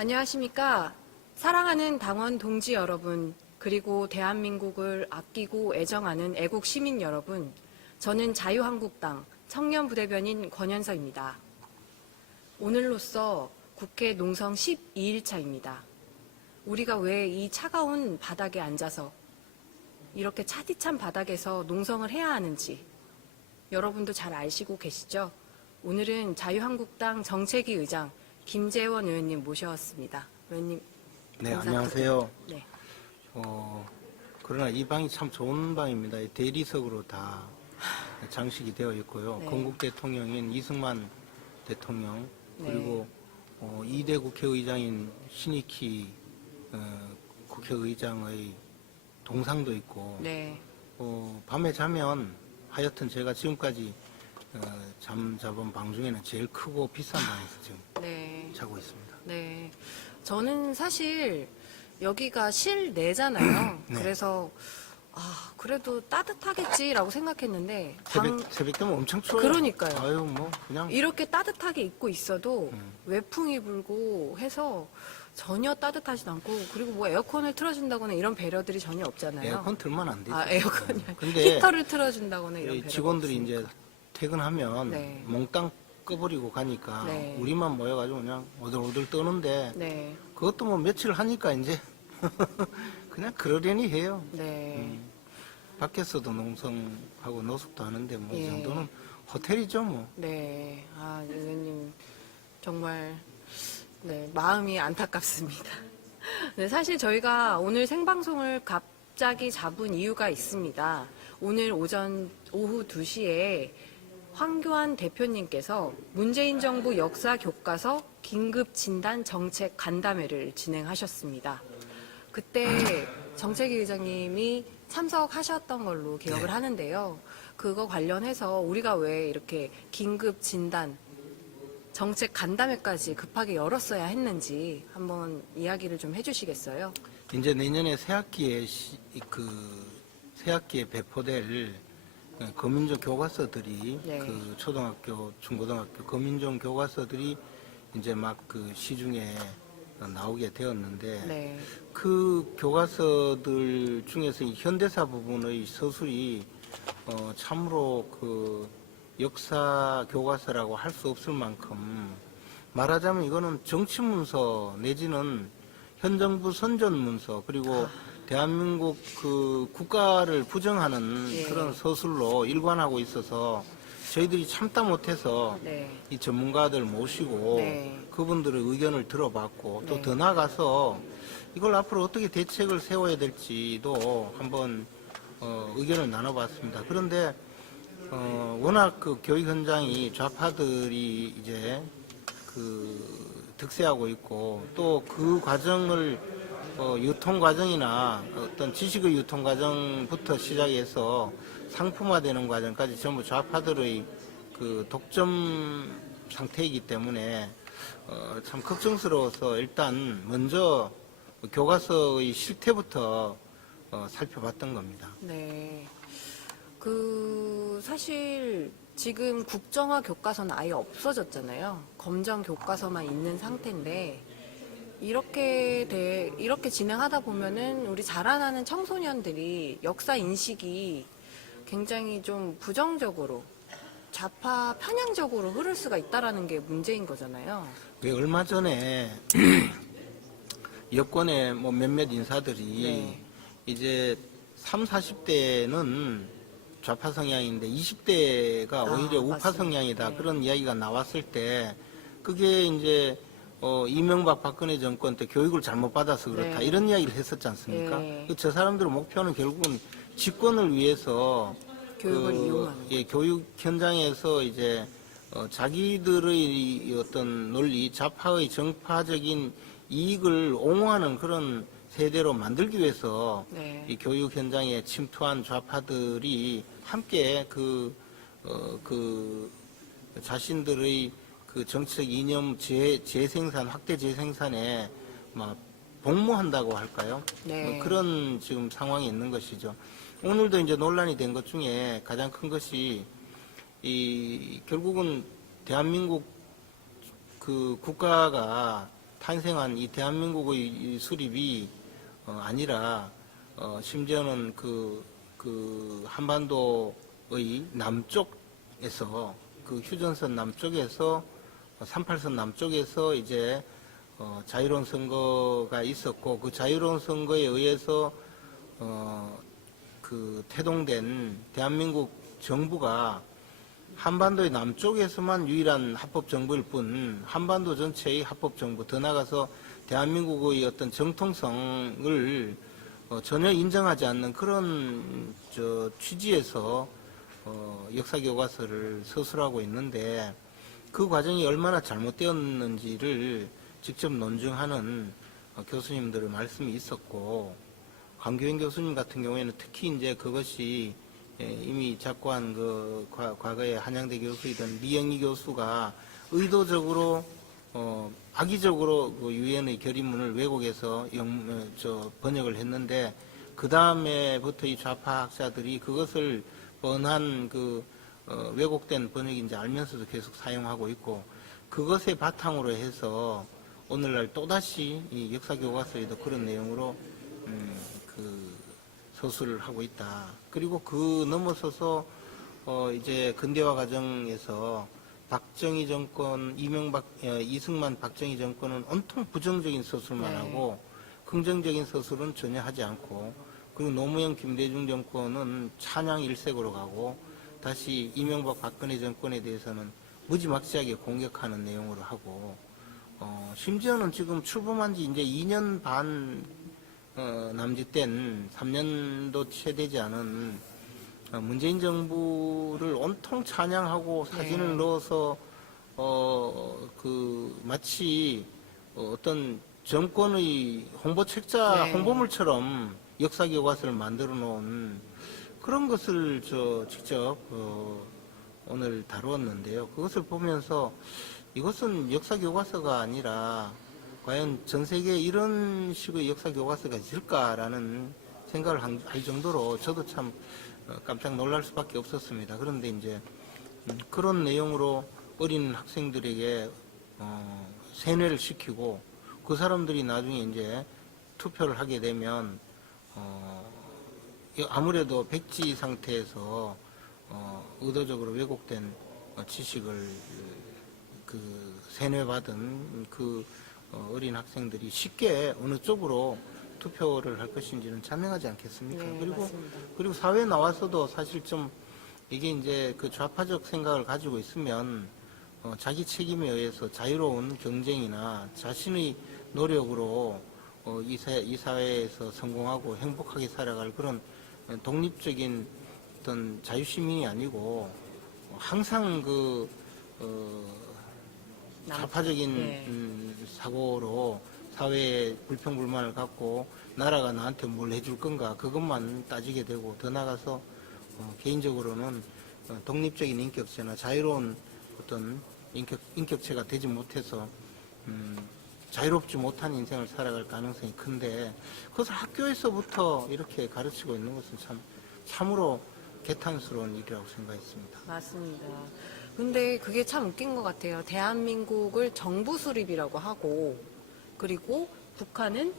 안녕하십니까. 사랑하는 당원 동지 여러분, 그리고 대한민국을 아끼고 애정하는 애국 시민 여러분, 저는 자유한국당 청년부대변인 권현서입니다. 오늘로써 국회 농성 12일차입니다. 우리가 왜 이 차가운 바닥에 앉아서 이렇게 차디찬 바닥에서 농성을 해야 하는지 여러분도 잘 아시고 계시죠? 오늘은 자유한국당 정책위 의장 김재원 의원님 모셔왔습니다. 의원님. 네, 안녕하세요. 네. 그러나 이 방이 참 좋은 방입니다. 대리석으로 다 장식이 되어 있고요. 네. 건국 대통령인 이승만 대통령, 네. 그리고 2대 국회의장인 신익희 국회의장의 동상도 있고, 네. 밤에 자면 하여튼 제가 지금까지 잠자본 방 중에는 제일 크고 비싼 방에서 지금 네. 자고 있습니다. 네. 저는 사실 여기가 실내잖아요. 네. 그래서 그래도 따뜻하겠지라고 생각했는데 새벽 되면 엄청 추워요. 그러니까요. 아유, 그냥 이렇게 따뜻하게 입고 있어도 외풍이 불고 해서 전혀 따뜻하지 않고, 그리고 에어컨을 틀어준다거나 이런 배려들이 전혀 없잖아요. 에어컨 틀면 안 되죠. 에어컨이 근데 히터를 틀어준다거나 이런 배려가 직원들이 없으니까. 이제 퇴근하면 네. 몽땅 꺼버리고 가니까 네. 우리만 모여가지고 그냥 오들오들 떠는데 네. 그것도 며칠 하니까 이제 그냥 그러려니 해요. 네. 밖에서도 농성하고 노숙도 하는데 이 예. 정도는 호텔이죠 뭐. 네. 의원님 정말 마음이 안타깝습니다. 네, 사실 저희가 오늘 생방송을 갑자기 잡은 이유가 있습니다. 오늘 오후 2시에 황교안 대표님께서 문재인 정부 역사 교과서 긴급 진단 정책 간담회를 진행하셨습니다. 그때 정책위 의장님이 참석하셨던 걸로 기억을 네. 하는데요. 그거 관련해서 우리가 왜 이렇게 긴급 진단 정책 간담회까지 급하게 열었어야 했는지 한번 이야기를 좀 해주시겠어요? 이제 내년에 새학기에 새학기에 배포될 거민종 교과서들이 네. 그 초등학교, 중고등학교 거민종 교과서들이 이제 막 시중에 나오게 되었는데 네. 그 교과서들 중에서 이 현대사 부분의 서술이 참으로 역사 교과서라고 할 수 없을 만큼, 말하자면 이거는 정치 문서 내지는 현 정부 선전 문서, 그리고 대한민국 국가를 부정하는 예. 그런 서술로 일관하고 있어서 저희들이 참다 못해서 네. 이 전문가들 모시고 네. 그분들의 의견을 들어봤고, 또 네. 더 나아가서 이걸 앞으로 어떻게 대책을 세워야 될지도 한번 의견을 나눠봤습니다. 그런데 워낙 교육 현장이 좌파들이 이제 득세하고 있고, 또 그 과정을 유통 과정이나 어떤 지식의 유통 과정부터 시작해서 상품화되는 과정까지 전부 좌파들의 독점 상태이기 때문에 참 걱정스러워서 일단 먼저 교과서의 실태부터 살펴봤던 겁니다. 네. 사실 지금 국정화 교과서는 아예 없어졌잖아요. 검정 교과서만 있는 상태인데, 이렇게 진행하다 보면은 우리 자라나는 청소년들이 역사 인식이 굉장히 좀 부정적으로, 좌파 편향적으로 흐를 수가 있다라는 게 문제인 거잖아요. 왜 얼마 전에 여권의 몇몇 인사들이 네. 이제 30, 40대는 좌파 성향인데 20대가 오히려 우파 맞습니다. 성향이다, 네. 그런 이야기가 나왔을 때 그게 이제 이명박 박근혜 정권 때 교육을 잘못 받아서 그렇다, 네. 이런 이야기를 했었지 않습니까? 네. 저 사람들의 목표는 결국은 집권을 위해서 교육을 이용하는 교육 현장에서 이제 자기들의 어떤 논리, 좌파의 정파적인 이익을 옹호하는 그런 세대로 만들기 위해서 네. 이 교육 현장에 침투한 좌파들이 함께 자신들의 정치적 이념 재생산, 확대 재생산에 막 복무한다고 할까요? 네. 그런 지금 상황이 있는 것이죠. 오늘도 이제 논란이 된 것 중에 가장 큰 것이 결국은 대한민국 국가가 탄생한 이 대한민국의 이 수립이 아니라 심지어는 그 한반도의 남쪽에서 그 휴전선 남쪽에서 38선 남쪽에서 이제 자유로운 선거가 있었고 그 자유로운 선거에 의해서 그 태동된 대한민국 정부가 한반도의 남쪽에서만 유일한 합법 정부일 뿐 한반도 전체의 합법 정부 더 나아가서 대한민국의 어떤 정통성을 전혀 인정하지 않는 그런 취지에서 역사 교과서를 서술하고 있는데 그 과정이 얼마나 잘못되었는지를 직접 논증하는 교수님들의 말씀이 있었고 강교현 교수님 같은 경우에는 특히 이제 그것이 이미 작고한 그 과거에 한양대 교수이던 미영희 교수가 의도적으로 악의적으로 그 유엔의 결의문을 왜곡해서 번역을 했는데 그 다음에부터 이 좌파 학자들이 그것을 뻔한 그 왜곡된 번역인지 알면서도 계속 사용하고 있고 그것에 바탕으로 해서 오늘날 또다시 이 역사 교과서에도 그런 내용으로 그 서술을 하고 있다. 그리고 그 넘어서서 이제 근대화 과정에서 박정희 정권, 이승만 박정희 정권은 온통 부정적인 서술만 하고 긍정적인 서술은 전혀 하지 않고 그리고 노무현 김대중 정권은 찬양 일색으로 가고 다시 이명박 박근혜 정권에 대해서는 무지막지하게 공격하는 내용으로 하고 심지어는 지금 출범한 지 이제 2년 반 남짓된 3년도 채 되지 않은 문재인 정부를 온통 찬양하고 사진을 넣어서 마치 어떤 정권의 홍보책자 홍보물처럼 역사 교과서를 만들어 놓은 그런 것을 직접 오늘 다루었는데요. 그것을 보면서 이것은 역사 교과서가 아니라 과연 전 세계에 이런 식의 역사 교과서가 있을까라는 생각을 할 정도로 저도 참 깜짝 놀랄 수밖에 없었습니다. 그런데 이제 그런 내용으로 어린 학생들에게 세뇌를 시키고 그 사람들이 나중에 이제 투표를 하게 되면 아무래도 백지 상태에서 의도적으로 왜곡된 지식을 세뇌받은 그 어린 학생들이 쉽게 어느 쪽으로 투표를 할 것인지는 자명하지 않겠습니까? 네, 그리고 사회에 나와서도 사실 좀 이게 이제 그 좌파적 생각을 가지고 있으면 자기 책임에 의해서 자유로운 경쟁이나 자신의 노력으로 이 사회에서 성공하고 행복하게 살아갈 그런 독립적인 어떤 자유시민이 아니고 항상 좌파적인 사고로 사회에 불평불만을 갖고 나라가 나한테 뭘 해줄 건가 그것만 따지게 되고 더 나아가서 개인적으로는 독립적인 인격체나 자유로운 어떤 인격체가 되지 못해서 자유롭지 못한 인생을 살아갈 가능성이 큰데 그것을 학교에서부터 이렇게 가르치고 있는 것은 참으로 개탄스러운 일이라고 생각했습니다. 맞습니다. 근데 그게 참 웃긴 것 같아요. 대한민국을 정부 수립이라고 하고 그리고 북한은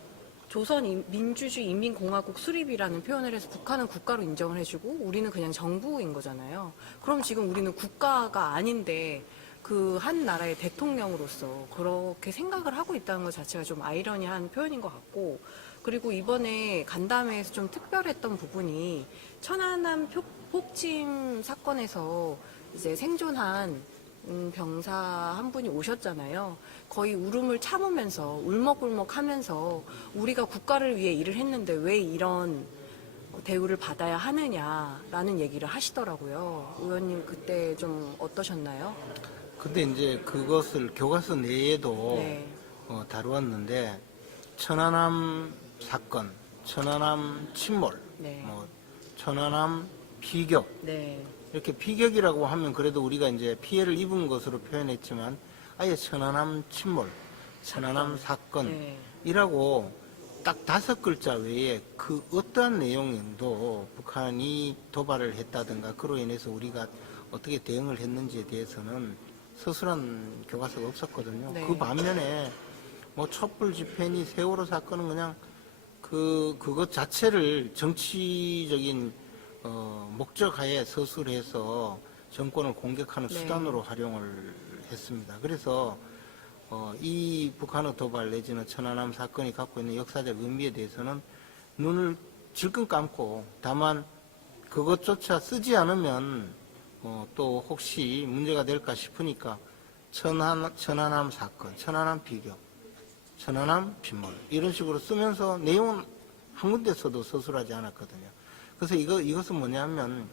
조선 민주주의 인민공화국 수립이라는 표현을 해서 북한은 국가로 인정을 해주고 우리는 그냥 정부인 거잖아요. 그럼 지금 우리는 국가가 아닌데 그 한 나라의 대통령으로서 그렇게 생각을 하고 있다는 것 자체가 좀 아이러니한 표현인 것 같고 그리고 이번에 간담회에서 좀 특별했던 부분이 천안함 폭침 사건에서 이제 생존한 병사 한 분이 오셨잖아요. 거의 울음을 참으면서 울먹울먹 하면서 우리가 국가를 위해 일을 했는데 왜 이런 대우를 받아야 하느냐라는 얘기를 하시더라고요. 의원님 그때 좀 어떠셨나요? 근데 이제 그것을 교과서 내에도 다루었는데 천안함 사건, 천안함 침몰, 천안함 피격 이렇게 피격이라고 하면 그래도 우리가 이제 피해를 입은 것으로 표현했지만 아예 천안함 침몰, 천안함 사건이라고 딱 5글자 외에 그 어떠한 내용도 북한이 도발을 했다든가 그로 인해서 우리가 어떻게 대응을 했는지에 대해서는 서술한 교과서가 없었거든요. 그 반면에 뭐 촛불 집회니 세월호 사건은 그냥 그것 자체를 정치적인 목적하에 서술해서 정권을 공격하는 네. 수단으로 활용을 했습니다. 그래서 이 북한의 도발 내지는 천안함 사건이 갖고 있는 역사적 의미에 대해서는 눈을 질끈 감고, 다만 그것조차 쓰지 않으면 또 혹시 문제가 될까 싶으니까 천안함 사건, 천안함 비교, 천안함 빗물 이런 식으로 쓰면서 내용은 한 군데서도 서술하지 않았거든요. 그래서 이것은 뭐냐면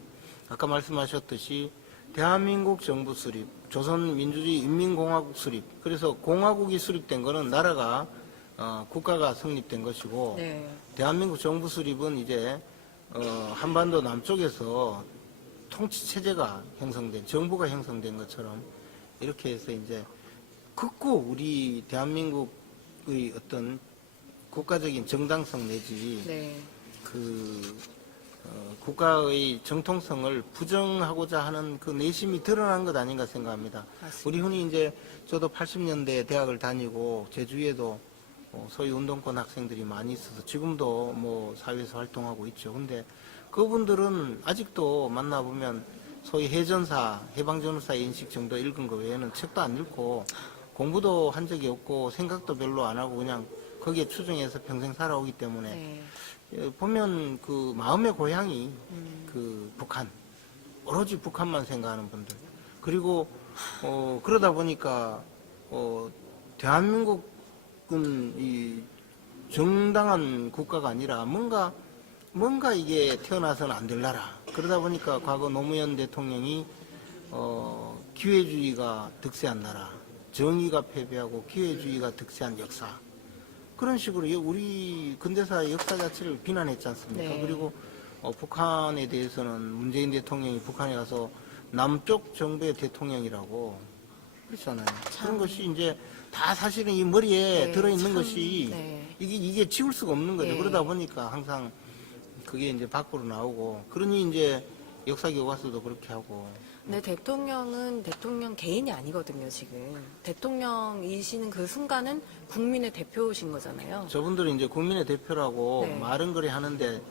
아까 말씀하셨듯이 대한민국 정부 수립, 조선민주주의 인민공화국 수립, 그래서 공화국이 수립된 거는 나라가 국가가 성립된 것이고, 네. 대한민국 정부 수립은 이제 한반도 남쪽에서 통치 체제가 형성된, 정부가 형성된 것처럼 이렇게 해서 이제 극구 우리 대한민국의 어떤 국가적인 정당성 내지 네. 국가의 정통성을 부정하고자 하는 그 내심이 드러난 것 아닌가 생각합니다. 맞습니다. 우리 흔히 이제 저도 80년대에 대학을 다니고 제 주위에도 소위 운동권 학생들이 많이 있어서 지금도 뭐 사회에서 활동하고 있죠. 근데 그분들은 아직도 만나보면 소위 해전사, 해방전후사 인식 정도 읽은 거 외에는 책도 안 읽고 공부도 한 적이 없고 생각도 별로 안 하고 그냥 거기에 추정해서 평생 살아오기 때문에 네. 보면 그 마음의 고향이 그 북한, 오로지 북한만 생각하는 분들. 그리고 그러다 보니까 대한민국은 이 정당한 국가가 아니라 뭔가 이게 태어나서는 안 될 나라. 그러다 보니까 과거 노무현 대통령이 기회주의가 득세한 나라, 정의가 패배하고 기회주의가 득세한 역사. 그런 식으로 우리 근대사의 역사 자체를 비난했지 않습니까? 네. 그리고 북한에 대해서는 문재인 대통령이 북한에 가서 남쪽 정부의 대통령이라고 그랬잖아요. 그런 것이 이제 다 사실은 이 머리에 네, 들어있는 참, 것이 네. 이게 지울 수가 없는 거죠. 네. 그러다 보니까 항상 그게 이제 밖으로 나오고, 그러니 이제 역사 교과서도 그렇게 하고. 근데 대통령은 대통령 개인이 아니거든요, 지금. 대통령이시는 그 순간은 국민의 대표신 거잖아요. 저분들은 이제 국민의 대표라고 네. 말은 그리 하는데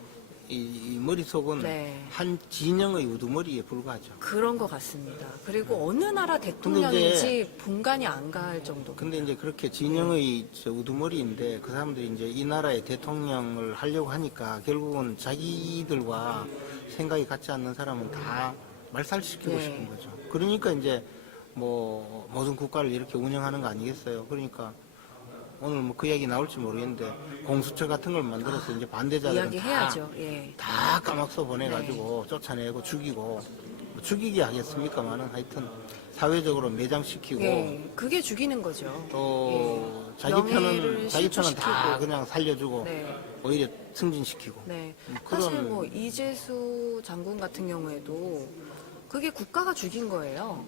이 머릿속은 네. 한 진영의 우두머리에 불과하죠. 그런 것 같습니다. 그리고 어느 나라 근데 대통령인지 분간이 안 갈 정도. 근데 이제 그렇게 진영의 저 우두머리인데 그 사람들이 이제 이 나라의 대통령을 하려고 하니까 결국은 자기들과 생각이 같지 않는 사람은 다 말살시키고 네. 싶은 거죠. 그러니까 이제 뭐 모든 국가를 이렇게 운영하는 거 아니겠어요. 그러니까 오늘 뭐 그 얘기 나올지 모르겠는데 공수처 같은 걸 만들어서 이제 반대자들은 이야기해야죠. 예. 다 까막서 보내가지고 쫓아내고 죽이고 뭐 죽이게 하겠습니까만은 하여튼 사회적으로 매장시키고 예. 그게 죽이는 거죠. 또 예. 자기 명예를 편은 다 실추시키고. 그냥 살려주고 네. 오히려 승진시키고 네. 그런- 사실 뭐 이재수 장군 같은 경우에도 그게 국가가 죽인 거예요.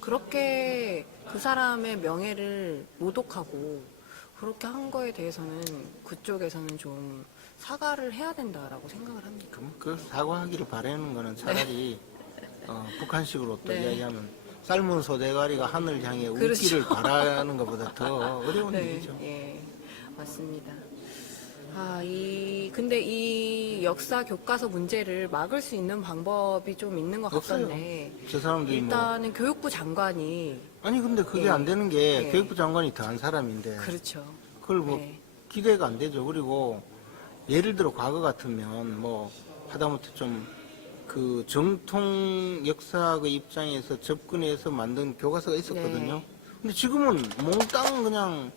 그렇게 그 사람의 명예를 모독하고 그렇게 한 거에 대해서는 그쪽에서는 좀 사과를 해야 된다라고 생각을 합니다. 그 사과하기를 바라는 거는 차라리 북한식으로 또 네. 이야기하면 삶은 소대가리가 하늘 향해 웃기를 그렇죠. 바라는 것보다 더 어려운 네, 일이죠. 예, 맞습니다. 근데 이 역사 교과서 문제를 막을 수 있는 방법이 좀 있는 것 없어요. 같던데, 저 사람들이 뭐 일단은 교육부 장관이, 아니 근데 그게 예. 안 되는 게 예. 교육부 장관이 더한 사람인데 그렇죠. 그걸 뭐 예. 기대가 안 되죠. 그리고 예를 들어 과거 같으면 뭐 하다못해 좀 그 정통 역사의 입장에서 접근해서 만든 교과서가 있었거든요. 네. 근데 지금은 몽땅 그냥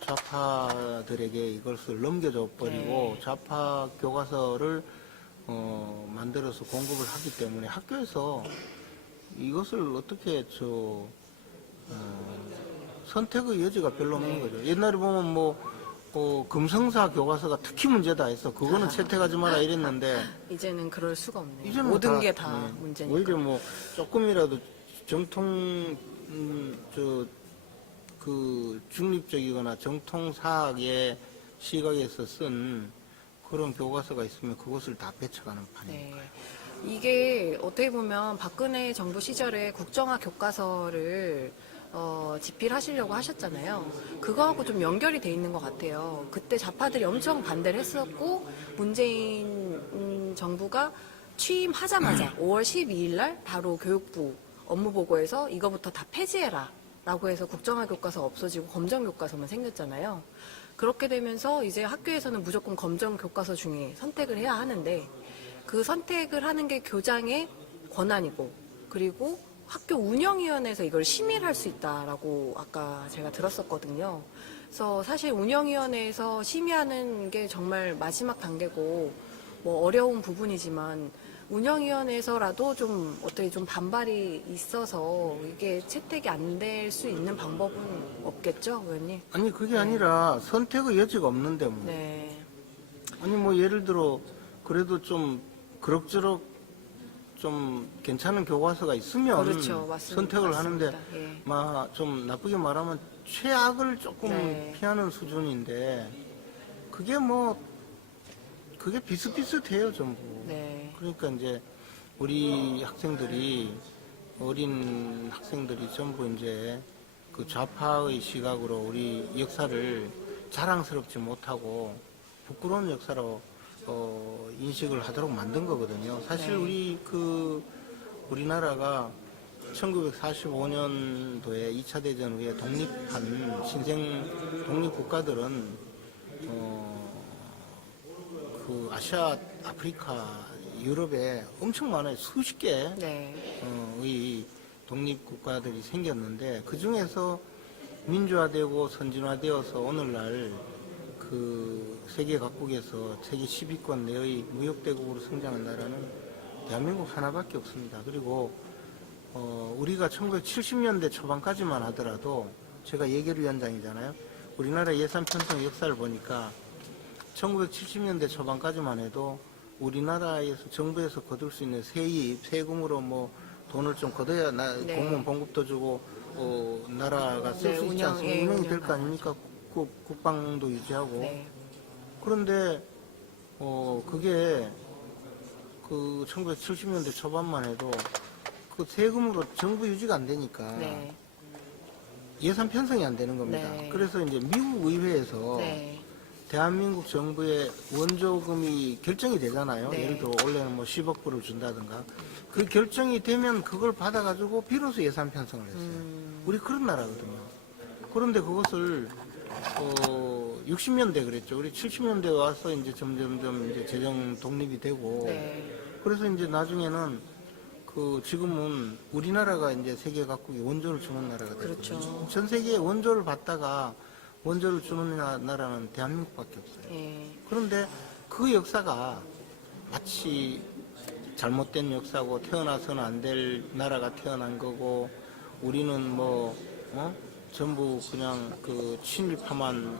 좌파들에게 이것을 넘겨줘 버리고 네. 좌파 교과서를 만들어서 공급을 하기 때문에 학교에서 이것을 어떻게 선택의 여지가 별로 없는 네. 거죠. 옛날에 보면 뭐 금성사 교과서가 특히 문제다 해서 그거는 채택하지 마라 이랬는데 이제는 그럴 수가 없네요. 이제는 모든 게 다 네. 문제니까. 오히려 뭐 조금이라도 정통 그 중립적이거나 정통사학의 시각에서 쓴 그런 교과서가 있으면 그것을 다 배쳐가는 판이에요. 네. 이게 어떻게 보면 박근혜 정부 시절에 국정화 교과서를 집필하시려고 하셨잖아요. 그거하고 좀 연결이 돼 있는 것 같아요. 그때 좌파들이 엄청 반대를 했었고 문재인 정부가 취임하자마자 5월 12일 날 바로 교육부 업무보고에서 이거부터 다 폐지해라 라고 해서 국정화 교과서 없어지고 검정 교과서만 생겼잖아요. 그렇게 되면서 이제 학교에서는 무조건 검정 교과서 중에 선택을 해야 하는데 그 선택을 하는 게 교장의 권한이고 그리고 학교 운영위원회에서 이걸 심의할 수 있다라고 아까 제가 들었었거든요. 그래서 사실 운영위원회에서 심의하는 게 정말 마지막 단계고 뭐 어려운 부분이지만 운영위원회에서라도 좀 어떻게 좀 반발이 있어서 이게 채택이 안 될 수 있는 방법은 없겠죠, 의원님? 아니 그게 아니라 선택의 여지가 없는데 뭐. 네, 아니 뭐 예를 들어 그래도 좀 그럭저럭 좀 괜찮은 교과서가 있으면 그렇죠, 맞습니다. 선택을 하는데 맞습니다. 예. 막 좀 나쁘게 말하면 최악을 조금 네. 피하는 수준인데 그게 뭐 그게 비슷비슷해요 전부. 네, 그러니까 이제 우리 학생들이 어린 학생들이 전부 이제 그 좌파의 시각으로 우리 역사를 자랑스럽지 못하고 부끄러운 역사로 인식을 하도록 만든 거거든요. 사실 네. 우리나라가 1945년도에 2차 대전 후에 독립한 신생 독립국가들은 그 아시아, 아프리카, 유럽에 엄청 많아요. 수십 개의 네, 독립국가들이 생겼는데 그 중에서 민주화되고 선진화되어서 오늘날 그 세계 각국에서 세계 10위권 내의 무역대국으로 성장한 나라는 대한민국 하나밖에 없습니다. 그리고 우리가 1970년대 초반까지만 하더라도 제가 예결위원장이잖아요. 우리나라 예산 편성 역사를 보니까 1970년대 초반까지만 해도 우리나라에서 정부에서 거둘 수 있는 세입, 세금으로 뭐 돈을 좀 걷어야 네. 공무원 봉급도 주고 나라가 쓸 네, 수 있지 운영, 않습니까? 예, 운영이 될 운영 거 아닙니까? 국방도 유지하고. 네, 그런데 그게 그 1970년대 초반만 해도 그 세금으로 정부 유지가 안 되니까 네, 예산 편성이 안 되는 겁니다. 네. 그래서 이제 미국 의회에서 네, 대한민국 정부의 원조금이 결정이 되잖아요. 네. 예를 들어 원래는 뭐 10억 불을 준다든가 그 결정이 되면 그걸 받아가지고 비로소 예산 편성을 했어요. 우리 그런 나라거든요. 그런데 그것을 60년대 그랬죠. 우리 70년대 와서 이제 점점점 이제 재정 독립이 되고 네, 그래서 이제 나중에는 그 지금은 우리나라가 이제 세계 각국에 원조를 주는 나라가 됐거든요. 그렇죠. 전 세계에 원조를 받다가 원조를 주는 나라는 대한민국밖에 없어요. 예, 그런데 그 역사가 마치 잘못된 역사고 태어나서는 안 될 나라가 태어난 거고 우리는 뭐 전부 그냥 그 친일파만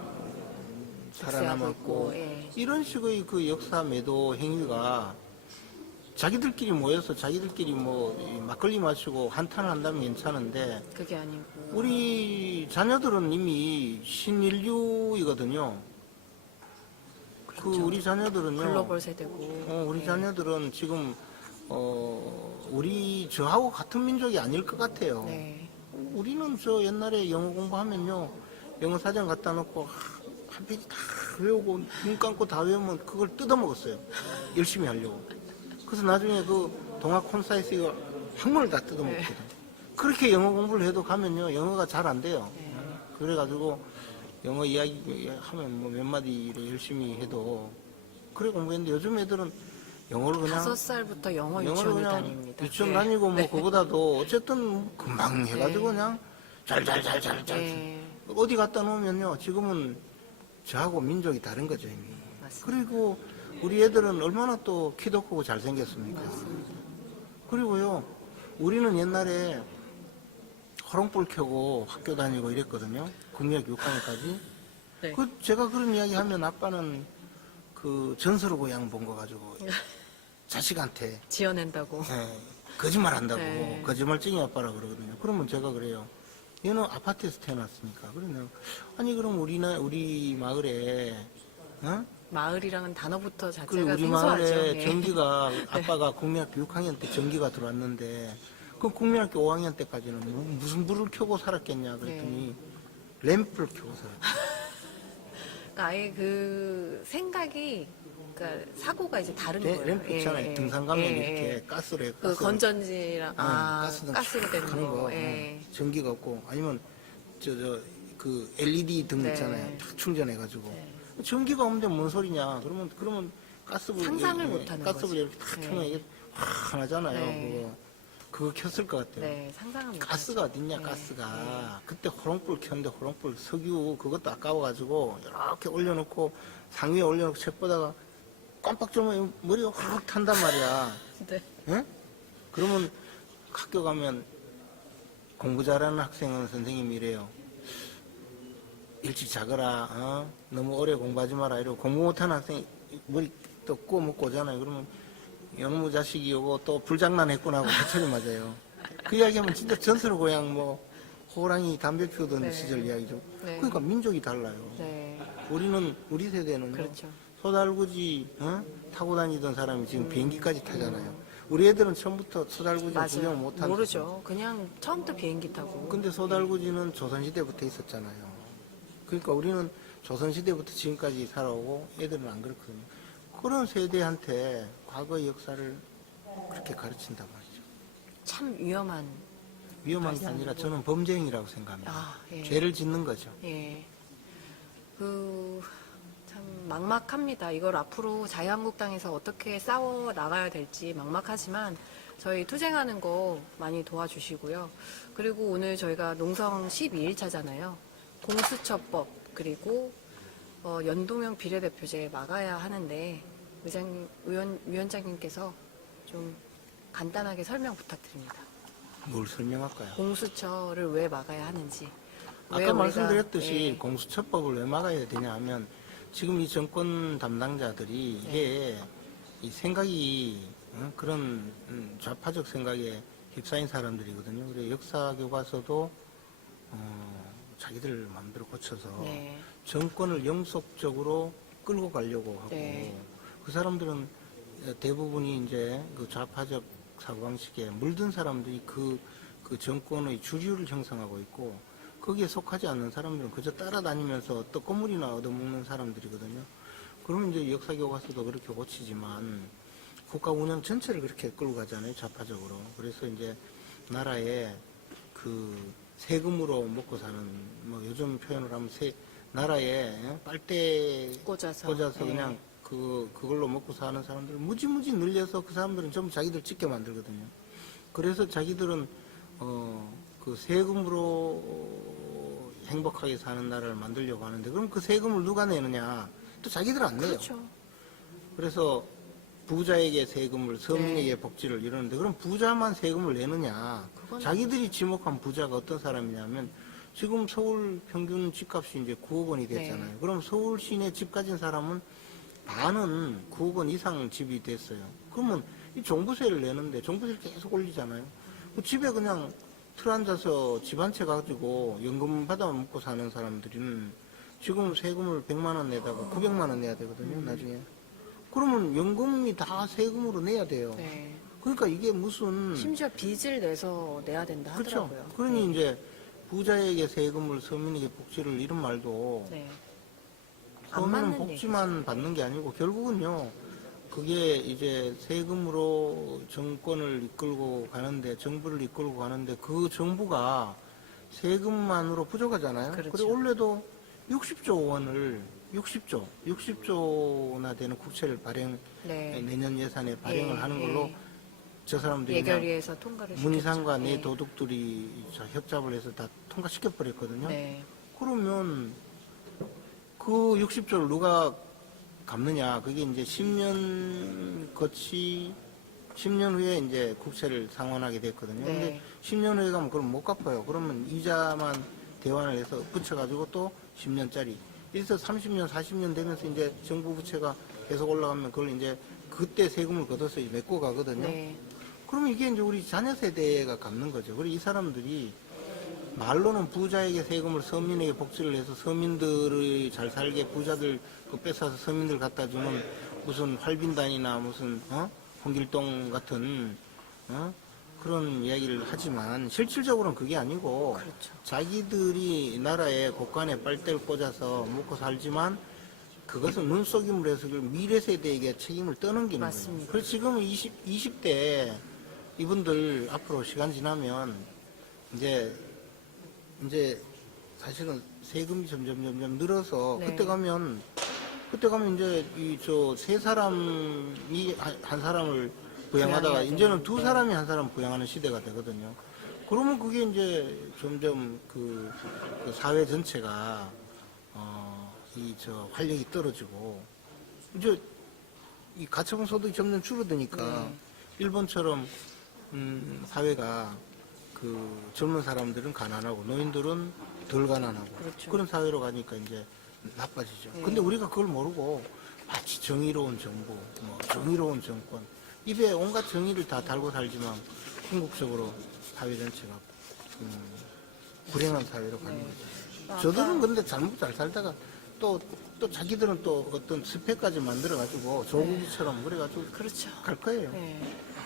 살아남았고 예. 이런 식의 그 역사 매도 행위가 자기들끼리 모여서 자기들끼리 뭐 막걸리 마시고 한탄 한다면 괜찮은데 그게 아니고 우리 자녀들은 이미 신인류이거든요. 그 우리 자녀들은요. 글로벌 세대고 우리 예. 자녀들은 지금 우리 저하고 같은 민족이 아닐 것 같아요. 네, 우리는 저 옛날에 영어 공부하면요, 영어 사전 갖다 놓고 한 페이지 다 외우고 눈 감고 다 외우면 그걸 뜯어 먹었어요. 열심히 하려고. 그래서 나중에 그 동화 콘사이트 이거 한문을 다 뜯어 먹거든. 그렇게 영어 공부를 해도 가면요, 영어가 잘 안 돼요. 네. 그래가지고 영어 이야기 하면 뭐 몇 마디 열심히 해도 그래 공부했는데 요즘 애들은 영어를 그냥 5살부터 영어 영어를 유치원을 그냥 다닙니다. 유치원 네. 다니고 뭐 네. 그거보다도 어쨌든 금방 해가지고 네. 그냥 잘 네, 어디 갖다 놓으면요 지금은 저하고 민족이 다른 거죠 이미. 맞습니다. 그리고 우리 애들은 얼마나 또 키도 크고 잘생겼습니까. 그리고요 우리는 옛날에 호롱불 켜고 학교 다니고 이랬거든요. 국민학교 6학년까지. 네. 그 제가 그런 이야기 하면 아빠는 그 전설의 고향 본 거 가지고 자식한테 지어낸다고. 거짓말 한다고 네. 거짓말쟁이 아빠라 그러거든요. 그러면 제가 그래요. 얘는 아파트에서 태어났으니까. 그러면 아니 그럼 우리 마을에 마을이라는 단어부터 그 자체가 우리 생소하죠. 마을에 예. 전기가 아빠가 국민학교 6학년 때 전기가 들어왔는데 그 국민학교 5학년 때까지는 무슨 불을 켜고 살았겠냐 그랬더니 램프를 켜고 살았죠. 그러니까 아예 그 생각이 그러니까 사고가 이제 다른 네, 거예요. 램프 있잖아요. 등산 가면 이렇게 가스로 해. 그 건전지랑 가스등 가스로 된 하는 거. 거. 전기가 없고 아니면 그 LED 등 네. 있잖아요. 다 충전해가지고 전기가 없는데 뭔 소리냐? 그러면 가스불 상상을 못하는 가스불 거죠. 이렇게 탁 켜면 이게 확 하잖아요. 네. 그거 켰을 것 같아요. 네, 상상을 못 가스가 하죠. 어딨냐, 네. 가스가. 그때 호롱불 켰는데 호롱불 석유 그것도 아까워가지고 이렇게 올려놓고 상 위에 올려놓고 책 보다가 깜빡 졸면 머리가 확 탄단 말이야. 네. 응? 그러면 학교 가면 공부 잘하는 학생은 선생님이 이래요. 일찍 자거라, 너무 오래 공부하지 마라. 이러고 공부 못하는 학생이 머리 또 구워 먹고 오잖아요. 그러면 영무 자식이 오고 또 불장난했구나 하고 해처리 맞아요. 그 이야기하면 진짜 전설 고향 뭐 호랑이 담배 피우던 네. 시절 이야기죠. 네. 그러니까 민족이 달라요. 네. 우리 세대는 그렇죠. 소달구지 타고 다니던 사람이 지금 비행기까지 타잖아요. 우리 애들은 처음부터 소달구지 구경 맞아요. 못하는 모르죠. 그냥 처음부터 비행기 타고. 근데 소달구지는 조선시대부터 있었잖아요. 그러니까 우리는 조선시대부터 지금까지 살아오고 애들은 안 그렇거든요. 그런 세대한테 과거의 역사를 그렇게 가르친단 말이죠. 참 위험한. 위험한 게 아니라 저는 범죄행위라고 생각합니다. 아, 예. 죄를 짓는 거죠. 예. 참 막막합니다. 이걸 앞으로 자유한국당에서 어떻게 싸워 나가야 될지 막막하지만 저희 투쟁하는 거 많이 도와주시고요. 그리고 오늘 저희가 농성 12일차잖아요. 공수처법 그리고 연동형 비례대표제 막아야 하는데 위원장님께서 좀 간단하게 설명 부탁드립니다. 뭘 설명할까요? 공수처를 왜 막아야 하는지. 왜 아까 우리가- 말씀드렸듯이 예. 공수처법을 왜 막아야 되냐 하면 지금 이 정권 담당자들이 이게 이 생각이 그런 좌파적 생각에 휩싸인 사람들이거든요. 그래 역사 교과서도 자기들 마음대로 고쳐서 네. 정권을 영속적으로 끌고 가려고 하고 네. 그 사람들은 대부분이 이제 그 좌파적 사고방식에 물든 사람들이 그 정권의 주류를 형성하고 있고 거기에 속하지 않는 사람들은 그저 따라다니면서 떡고물이나 얻어먹는 사람들이거든요. 그러면 이제 역사교과서도 그렇게 고치지만 국가 운영 전체를 그렇게 끌고 가잖아요, 좌파적으로. 그래서 이제 나라에 그 세금으로 먹고 사는, 뭐 요즘 표현을 하면 나라에 빨대 꽂아서. 그냥 네. 그걸로 먹고 사는 사람들을 무지무지 늘려서 그 사람들은 전부 자기들 찍게 만들거든요. 그래서 자기들은 그 세금으로 행복하게 사는 나라를 만들려고 하는데 그럼 그 세금을 누가 내느냐? 또 자기들은 안 내요. 그렇죠. 그래서 부자에게 세금을 서민에게 네. 복지를 이러는데 그럼 부자만 세금을 내느냐? 그건 자기들이 지목한 부자가 어떤 사람이냐면 지금 서울 평균 집값이 이제 9억 원이 됐잖아요. 네. 그럼 서울 시내 집 가진 사람은 반은 9억 원 이상 집이 됐어요. 그러면 이 종부세를 내는데 종부세를 계속 올리잖아요. 그 집에 그냥 틀 앉아서 집 한 채 가지고 연금 받아 먹고 사는 사람들은 지금 세금을 100만 원 내다가 900만 원 내야 되거든요, 나중에. 그러면 연금이 다 세금으로 내야 돼요. 네. 그러니까 이게 무슨 심지어 빚을 내서 내야 된다 그렇죠. 하더라고요. 그러니 이제 부자에게 세금을 서민에게 복지를 이런 말도 네. 안 서민은 맞는 복지만 받는 게 아니고 결국은요 그게 이제 세금으로 정권을 이끌고 가는데 정부를 이끌고 가는데 그 정부가 세금만으로 부족하잖아요. 그렇죠. 그래 올해도 60조 원을 60조나 되는 국채를 네. 내년 예산에 발행을 예, 하는 걸로 예. 저 사람들이 그냥 예결위에서 통과를 문희상과 시켰죠. 내 네. 도둑들이 협잡을 해서 다 통과시켜 버렸거든요. 네. 그러면 그 60조를 누가 갚느냐? 그게 이제 10년 거치 10년 후에 이제 국채를 상환하게 됐거든요. 네. 근데 10년 후에 가면 그럼 못 갚아요. 그러면 이자만 대환을 해서 붙여가지고 또 10년짜리. 이래서 30년, 40년 되면서 이제 정부 부채가 계속 올라가면 그걸 이제 그때 세금을 걷어서 메꿔 가거든요. 네. 그러면 이게 이제 우리 자녀 세대가 갚는 거죠. 그리고 이 사람들이 말로는 부자에게 세금을 서민에게 복지를 해서 서민들이 잘 살게 부자들 그 뺏어서 서민들 갖다 주는 무슨 활빈단이나 무슨 홍길동 같은 그런 이야기를 하지만 실질적으로는 그게 아니고 그렇죠. 자기들이 나라에 곳간에 빨대를 꽂아서 먹고 살지만 그것은 눈속임을 해서 미래 세대에게 책임을 떠넘기는 거예요. 맞습니다. 그래서 지금은 20대 이분들 앞으로 시간 지나면 이제 사실은 세금이 점점 늘어서 네. 그때 가면 이제 세 사람이 한 사람을 부양하다가 부양해야 이제는 되는, 두 네. 사람이 한 사람 부양하는 시대가 되거든요. 그러면 그게 이제 점점 그 사회 전체가 활력이 떨어지고 이제 이 가처분 소득이 점점 줄어드니까 네. 일본처럼 사회가 그 젊은 사람들은 가난하고 노인들은 덜 가난하고 그렇죠. 그런 사회로 가니까 이제 나빠지죠. 네. 근데 우리가 그걸 모르고 마치 정의로운 정부, 뭐 정의로운 정권 입에 온갖 정의를 다 달고 살지만 궁극적으로 사회 전체가 불행한 사회로 가는 네. 거죠. 저들은 근데 잘못 잘 살다가 또 자기들은 또 어떤 스펙까지 만들어가지고 조국이처럼 그래가지고 그렇죠. 갈 거예요. 네.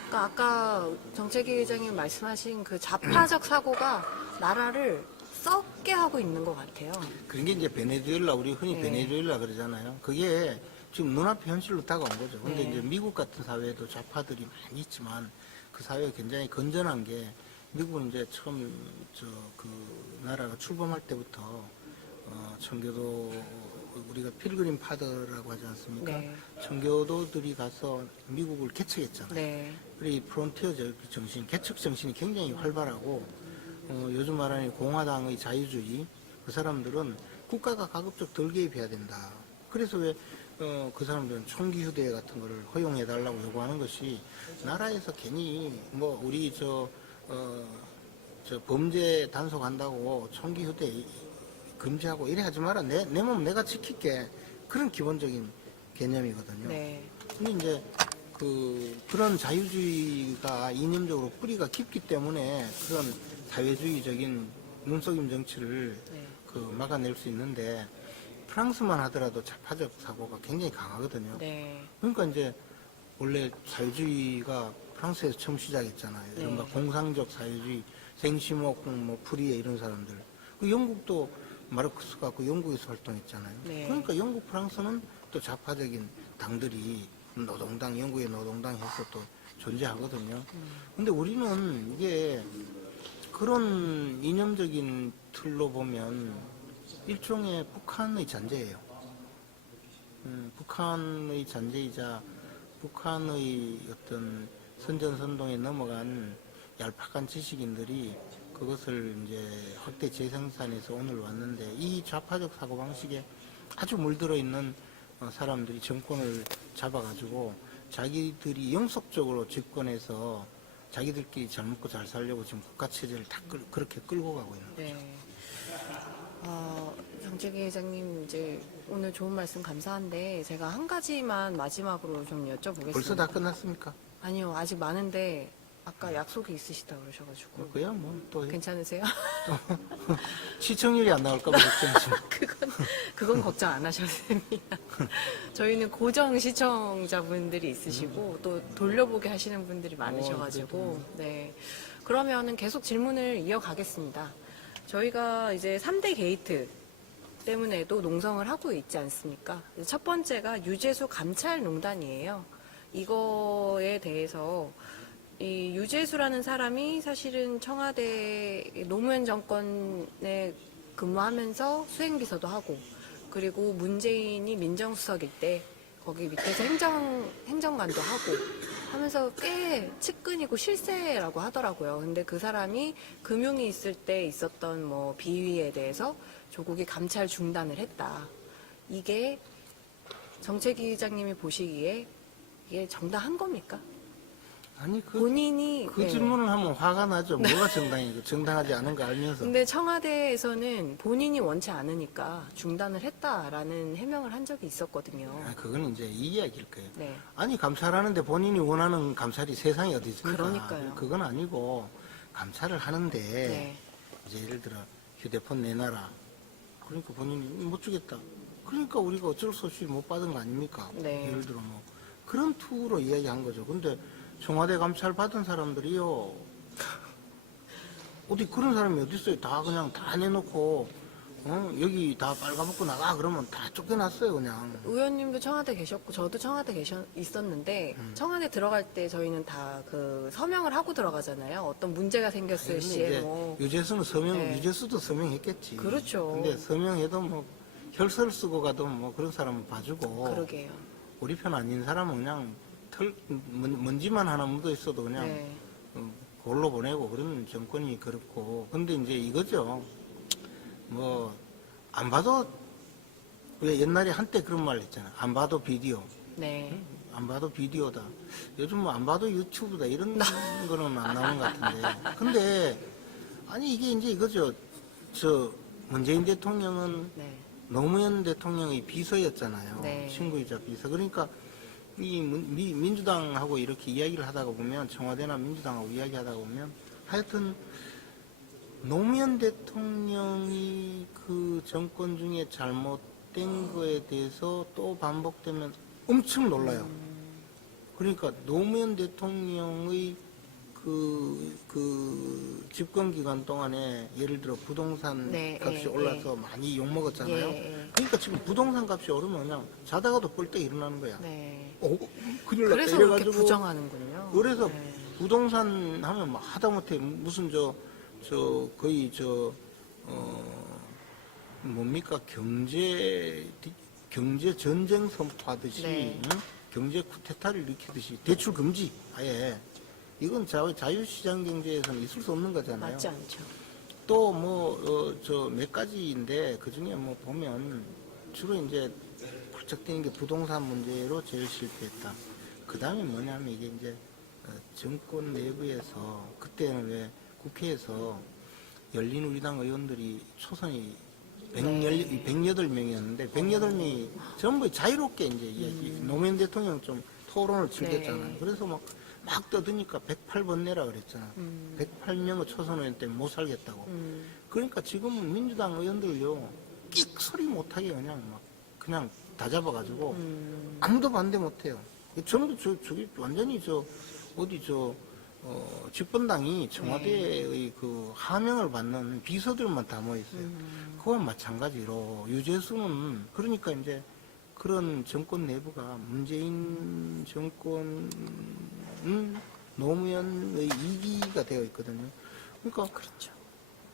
그러니까 아까 정책위 의장님 말씀하신 그 좌파적 사고가 나라를 썩게 하고 있는 것 같아요. 그런 게 이제 베네수엘라, 우리 흔히 네. 베네수엘라 그러잖아요. 그게 지금 눈앞에 현실로 다가온 거죠. 근데 네. 이제 미국 같은 사회에도 좌파들이 많이 있지만 그 사회가 굉장히 건전한 게 미국은 이제 처음 그 나라가 출범할 때부터 청교도 우리가 필그림 파더라고 하지 않습니까? 네. 청교도들이 가서 미국을 개척했잖아요. 네. 그리고 이 프론티어 정신, 개척 정신이 굉장히 활발하고 요즘 말하는 공화당의 자유주의 그 사람들은 국가가 가급적 덜 개입해야 된다. 그래서 왜 그 사람들은 총기 휴대 같은 거를 허용해 달라고 요구하는 것이 나라에서 괜히 뭐 우리 저 범죄 단속한다고 총기 휴대 금지하고 이래 하지 마라. 내 몸 내가 지킬게. 그런 기본적인 개념이거든요. 네. 근데 이제 그런 자유주의가 이념적으로 뿌리가 깊기 때문에 그런 사회주의적인 눈속임 정치를 네. 막아낼 수 있는데 프랑스만 하더라도 좌파적 사고가 굉장히 강하거든요. 네. 그러니까 이제 원래 사회주의가 프랑스에서 처음 시작했잖아요. 네. 이른바 공상적 사회주의, 생시목, 뭐 프리에 이런 사람들. 그 영국도 마르크스 갖고 영국에서 활동했잖아요. 네. 그러니까 영국, 프랑스는 또 좌파적인 당들이 노동당, 영국의 노동당에서 또 존재하거든요. 근데 우리는 이게 그런 이념적인 틀로 보면 일종의 북한의 잔재예요. 북한의 잔재이자 북한의 어떤 선전선동에 넘어간 얄팍한 지식인들이 그것을 이제 확대 재생산해서 오늘 왔는데 이 좌파적 사고방식에 아주 물들어 있는 사람들이 정권을 잡아가지고 자기들이 영속적으로 집권해서 자기들끼리 잘 먹고 잘 살려고 지금 국가체제를 다 그렇게 끌고 가고 있는 거죠. 네. 정책위 회장님 이제 오늘 좋은 말씀 감사한데 제가 한 가지만 마지막으로 좀 여쭤보겠습니다. 벌써 다 끝났습니까? 아니요, 아직 많은데 아까 약속이 있으시다 그러셔가지고 그야 뭐 또 괜찮으세요? 시청률이 안 나올까봐 걱정이지. 그건 걱정 안 하셔도 됩니다. 저희는 고정 시청자분들이 있으시고 또 돌려보게 하시는 분들이 많으셔가지고 네. 그러면은 계속 질문을 이어가겠습니다. 저희가 이제 3대 게이트 때문에도 농성을 하고 있지 않습니까? 첫 번째가 유재수 감찰농단이에요. 이거에 대해서 이 유재수라는 사람이 사실은 청와대 노무현 정권에 근무하면서 수행비서도 하고 그리고 문재인이 민정수석일 때 거기 밑에서 행정관도 하고 하면서 꽤 측근이고 실세라고 하더라고요. 근데 그 사람이 금융이 있을 때 있었던 뭐 비위에 대해서 조국이 감찰 중단을 했다. 이게 정책위 의장님이 보시기에 이게 정당한 겁니까? 아니 본인이 그 질문을 하면 화가 나죠. 뭐가 정당이고 정당하지 않은 거 알면서. 근데 청와대에서는 본인이 원치 않으니까 중단을 했다라는 해명을 한 적이 있었거든요. 그건 이제 이 이야기일 거예요. 네. 아니 감찰하는데 본인이 원하는 감찰이 세상에 어디 있습니까? 그러니까요. 그건 아니고 감찰을 하는데 네. 이제 예를 들어 휴대폰 내놔라. 그러니까 본인이 못 주겠다. 그러니까 우리가 어쩔 수 없이 못 받은 거 아닙니까? 네. 예를 들어 뭐 그런 투로 이야기한 거죠. 근데 청와대 감찰 받은 사람들이요 어디 그런 사람이 어디 있어요? 다 그냥 다 내놓고 여기 다 빨가벗고 나가 그러면 다 쫓겨났어요 그냥. 의원님도 청와대 계셨고 저도 청와대 있었는데 청와대 들어갈 때 저희는 다 그 서명을 하고 들어가잖아요. 어떤 문제가 생겼을 근데 시에 이제 뭐 유재수는 네. 유재수도 서명했겠지. 그렇죠. 근데 서명해도 뭐 혈서를 쓰고 가도 뭐 그런 사람은 봐주고. 그러게요. 우리 편 아닌 사람은 그냥 먼지만 하나 묻어 있어도 그냥 네. 골로 보내고 그런 정권이 그렇고. 근데 이제 이거죠. 뭐 안 봐도 왜 옛날에 한때 그런 말 했잖아. 안 봐도 비디오. 네. 안 봐도 비디오다. 요즘 뭐 안 봐도 유튜브다. 이런 거는 안 나오는 것 같은데. 근데 아니 이게 이제 이거죠. 저 문재인 대통령은 네. 노무현 대통령의 비서였잖아요. 네. 친구이자 비서. 그러니까 이 민주당하고 이렇게 이야기를 하다가 보면 청와대나 민주당하고 이야기하다가 보면 하여튼 노무현 대통령이 그 정권 중에 잘못된 거에 대해서 또 반복되면 엄청 놀라요. 그러니까 노무현 대통령의 그 집권 기간 동안에 예를 들어 부동산 네, 값이 예, 올라서 많이 욕먹었잖아요. 예. 그러니까 지금 부동산 값이 오르면 그냥 자다가도 뻘떡 일어나는 거야. 네. 큰일 났다 그래서 그렇게 이래가지고. 부정하는군요. 그래서 네. 부동산 하면 막 하다못해 무슨 거의 뭡니까 경제 전쟁 선포하듯이 네. 응? 경제 쿠데타를 일으키듯이 대출 금지 아예 이건 자유시장 경제에서는 있을 수 없는 거잖아요. 맞지 않죠. 또 몇 가지인데 그 중에 뭐 보면 주로 이제 펄쩍 뛰는 게 부동산 문제로 제일 실패했다. 그 다음에 뭐냐면 이게 이제 정권 내부에서 그때는 왜 국회에서 열린 우리당 의원들이 초선이 108명이었는데 108명이 전부 자유롭게 이제 노무현 대통령 좀 토론을 즐겼잖아요. 네. 그래서 막 떠드니까 108번 내라 그랬잖아. 108명의 초선 의원 때문에 못 살겠다고. 그러니까 지금은 민주당 의원들요 끽 소리 못하게 그냥 다 잡아가지고 아무도 반대 못해요. 전부 저기 완전히 집권당이 청와대의 그 하명을 받는 비서들만 다 모였어요. 그와 마찬가지로 유재수는 그러니까 이제 그런 정권 내부가 문재인 정권은 노무현의 이기가 되어 있거든요. 그러니까 그렇죠.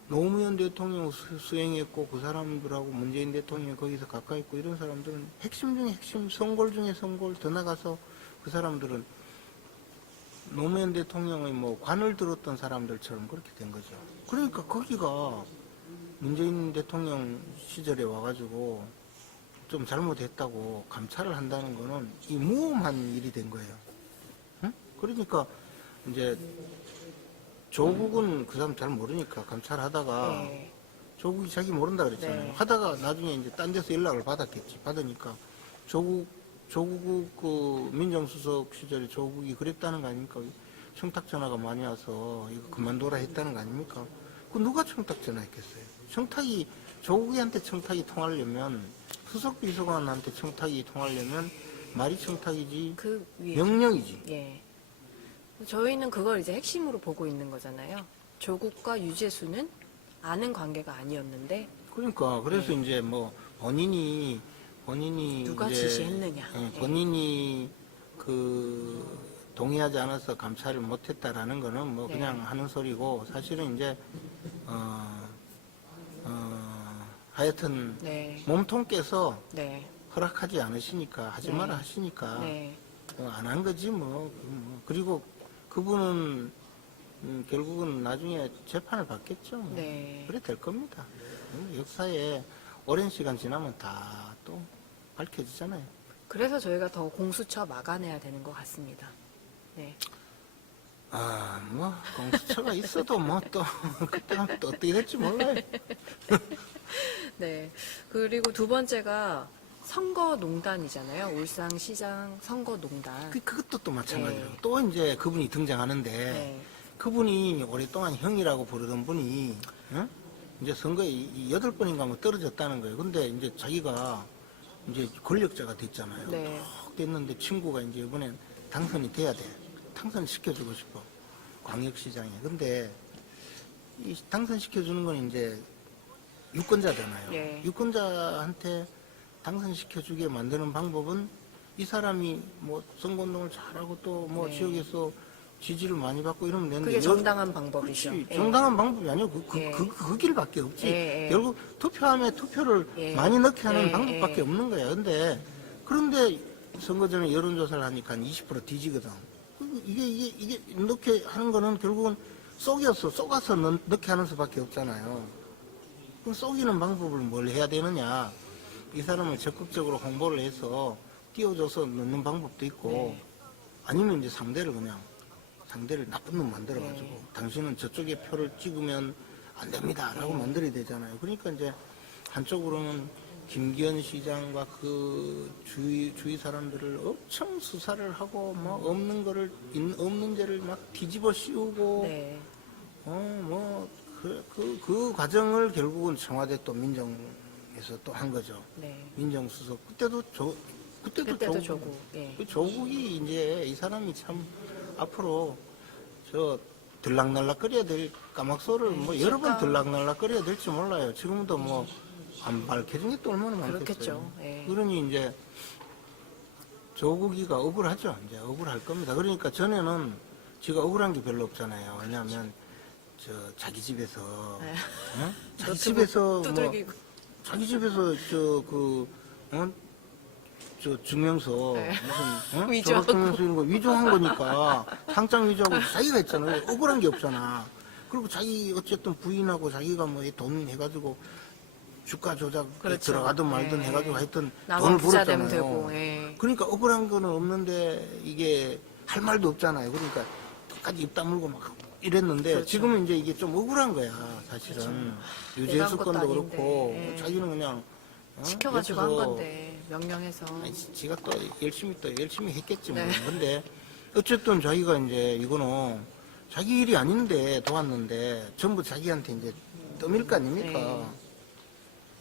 노무현 대통령 수행했고 그 사람들하고 문재인 대통령이 거기서 가까이 있고 이런 사람들은 핵심 중에 핵심, 성골 중에 성골 더 나가서 그 사람들은 노무현 대통령의 뭐 관을 들었던 사람들처럼 그렇게 된 거죠. 그러니까 거기가 문재인 대통령 시절에 와가지고 좀 잘못했다고 감찰을 한다는 거는 이 무엄한 일이 된 거예요. 응? 그러니까 이제 조국은 그 사람 잘 모르니까 감찰하다가 네. 조국이 자기 모른다 그랬잖아요. 네. 하다가 나중에 이제 딴 데서 연락을 받았겠지. 받으니까 조국 그 민정수석 시절에 조국이 그랬다는 거 아닙니까? 청탁 전화가 많이 와서 이거 그만둬라 했다는 거 아닙니까? 그 누가 청탁 전화했겠어요? 조국이한테 청탁이 통하려면 수석 비서관한테 청탁이 통하려면 말이 청탁이지 그 위에. 명령이지. 예. 저희는 그걸 이제 핵심으로 보고 있는 거잖아요. 조국과 유재수는 아는 관계가 아니었는데 그러니까 그래서 이제 뭐 본인이 누가 이제 지시했느냐. 본인이 그 동의하지 않아서 감찰을 못했다라는 거는 뭐 네. 그냥 하는 소리고 사실은 이제 하여튼 네. 몸통 깨서 네. 허락하지 않으시니까 하지 네. 마라 하시니까 네. 안 한 거지 뭐. 그리고 그분은 결국은 나중에 재판을 받겠죠. 뭐. 네. 그래 될 겁니다. 역사에 오랜 시간 지나면 다 또 밝혀지잖아요. 그래서 저희가 더 공수처 막아내야 되는 것 같습니다. 네. 뭐 공수처가 있어도 뭐 또 그때 가면 또 어떻게 될지 몰라요. 네. 그리고 두 번째가 선거농단이잖아요. 울산시장 선거농단. 그것도 또 마찬가지로 네. 또 이제 그분이 등장하는데 네. 그분이 오랫동안 형이라고 부르던 분이 이제 선거에 8번인가 뭐 떨어졌다는 거예요. 근데 이제 자기가 이제 권력자가 됐잖아요. 네. 쭉 됐는데 친구가 이제 이번엔 당선이 돼야 돼. 당선 시켜주고 싶어. 광역시장에. 근데 이 당선시켜주는 건 이제 유권자잖아요. 예. 유권자한테 당선시켜주게 만드는 방법은 이 사람이 뭐 선거운동을 잘하고 또 뭐 네. 지역에서 지지를 많이 받고 이러면 되는데 그게 정당한 방법이죠. 그렇지. 예. 정당한 방법이 아니고 예. 그 길밖에 없지. 예, 예. 결국 투표함에 투표를 예. 많이 넣게 하는 예, 방법밖에 예. 없는 거야. 그런데 선거 전에 여론조사를 하니까 20% 뒤지거든. 이게 넣게 하는 거는 결국은 쏘가서 넣게 하는 수밖에 없잖아요. 그럼 쏘기는 방법을 뭘 해야 되느냐. 이 사람을 적극적으로 홍보를 해서 띄워줘서 넣는 방법도 있고, 네. 아니면 이제 상대를 나쁜 놈 만들어가지고, 네. 당신은 저쪽에 표를 찍으면 안 됩니다. 라고 만들어야 되잖아요. 그러니까 이제 한쪽으로는 김기현 시장과 그 주위 사람들을 엄청 수사를 하고, 막 없는 죄를 막 뒤집어 씌우고, 네. 그 과정을 결국은 청와대 또 민정에서 또 한 거죠. 네. 민정수석. 그때도 조국. 예. 그 조국이 이제 이 사람이 참 앞으로 들락날락 끓여야 될 까막소를 뭐 여러 번 들락날락 끓여야 될지 몰라요. 지금도 뭐 안 밝혀진 게 또 얼마나 많겠어요. 그렇겠죠. 예. 그러니 이제 조국이가 억울하죠. 이제 억울할 겁니다. 그러니까 전에는 지가 억울한 게 별로 없잖아요. 왜냐하면 자기 집에서 네. 자기 집에서 두들기고. 자기 집에서 증명서 네. 무슨 위조하고. 졸업증명서 이런 거 위조한 거니까 상장 위조하고 자기가 했잖아요. 억울한 게 없잖아. 그리고 자기 어쨌든 부인하고 자기가 뭐 돈 해가지고 주가 조작에 그렇죠. 들어가든 말든 예. 해가지고 하여튼 나만 돈을 부자 되면 벌었잖아요. 되고. 예. 그러니까 억울한 거는 없는데 이게 할 말도 없잖아요. 그러니까 끝까지 입 다물고 막 이랬는데 그렇죠. 지금은 이제 이게 좀 억울한 거야 사실은. 그렇죠. 유재수 내가 한 것도 건도 아닌데. 그렇고 예. 자기는 그냥 시켜가지고 한 옆에서 건데 명령해서. 아니, 지가 또 열심히 했겠지 뭐. 네. 근데 어쨌든 자기가 이제 이거는 자기 일이 아닌데 도왔는데 전부 자기한테 이제 떠밀 거 아닙니까? 네.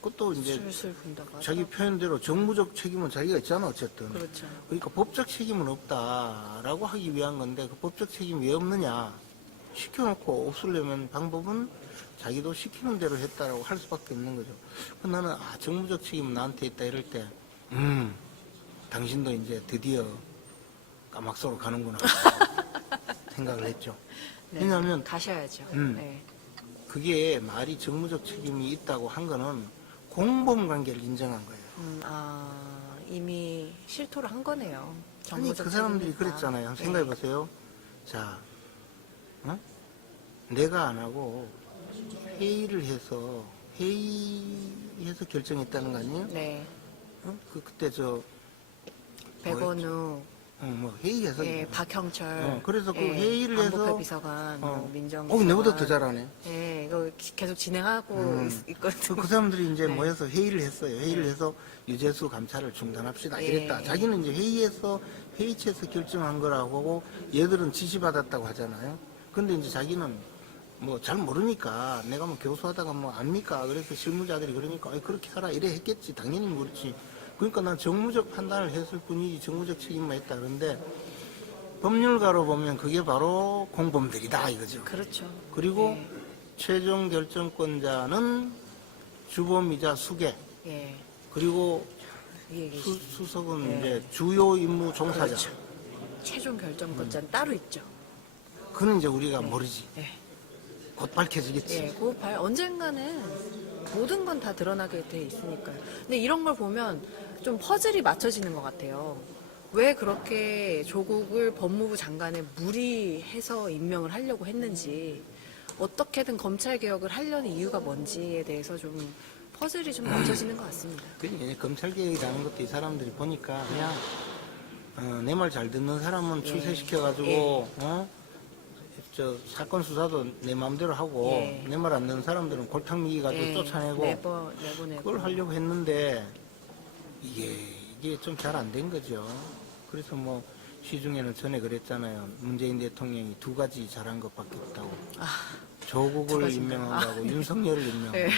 그것도 이제 술술 분다고 하죠. 자기 표현대로 정무적 책임은 자기가 있잖아 어쨌든. 그렇죠. 그러니까 법적 책임은 없다라고 하기 위한 건데 그 법적 책임이 왜 없느냐 시켜놓고 없으려면 방법은 자기도 시키는 대로 했다라고 할 수밖에 없는 거죠. 그 나는 정무적 책임은 나한테 있다 이럴 때 당신도 이제 드디어 까막소로 가는구나 생각을 했죠. 네. 왜냐하면 가셔야죠. 음. 네. 그게 말이 정무적 책임이 있다고 한 거는 공범 관계를 인정한 거예요. 이미 실토를 한 거네요. 아니 정무적 그 사람들이 책임이니까. 그랬잖아요. 네. 생각해 보세요. 자, 내가 안 하고 회의해서 결정했다는 거 아니에요? 네. 그때 백원우, 회의해서. 예, 박형철. 그래서 그 예, 회의를 안보패 해서. 비서관, 민정. 내보다 더 잘하네. 예, 이거 계속 진행하고 있거든요. 그 사람들이 이제 네. 모여서 회의를 했어요. 회의를 해서 유재수 감찰을 중단합시다. 예, 이랬다. 예. 자기는 이제 회의체에서 결정한 거라고 하고 얘들은 지시받았다고 하잖아요. 근데 이제 자기는 뭐 잘 모르니까 내가 뭐 교수하다가 뭐 압니까? 그래서 실무자들이 그러니까 그렇게 하라 이래 했겠지. 당연히 그렇지. 그러니까 난 정무적 판단을 했을 뿐이지 정무적 책임만 했다. 그런데 법률가로 보면 그게 바로 공범들이다 이거죠. 그렇죠. 그리고 예. 최종 결정권자는 주범이자 수계, 예. 그리고 이 얘기. 수석은 예. 이제 주요 임무 종사자. 그렇죠. 최종 결정권자는 따로 있죠. 그는 이제 우리가 모르지. 예. 곧 밝혀지겠지. 예, 언젠가는 모든 건 다 드러나게 돼 있으니까요. 근데 이런 걸 보면 좀 퍼즐이 맞춰지는 것 같아요. 왜 그렇게 조국을 법무부 장관에 무리해서 임명을 하려고 했는지, 어떻게든 검찰 개혁을 하려는 이유가 뭔지에 대해서 좀 퍼즐이 좀 맞춰지는 것 같습니다. 그러니까 검찰 개혁이라는 것도 이 사람들이 보니까 그냥 내 말 잘 듣는 사람은 예. 출세시켜가지고 예. 사건 수사도 내 마음대로 하고 예. 내 말 안 듣는 사람들은 골탕 미기 가지고 예, 쫓아내고 내보내고. 그걸 하려고 했는데 이게 좀 잘 안 된 거죠. 그래서 뭐 시중에는 전에 그랬잖아요. 문재인 대통령이 두 가지 잘한 것밖에 없다고. 두 조국을 가지인가요? 임명하고 윤석열을 임명하고. 예.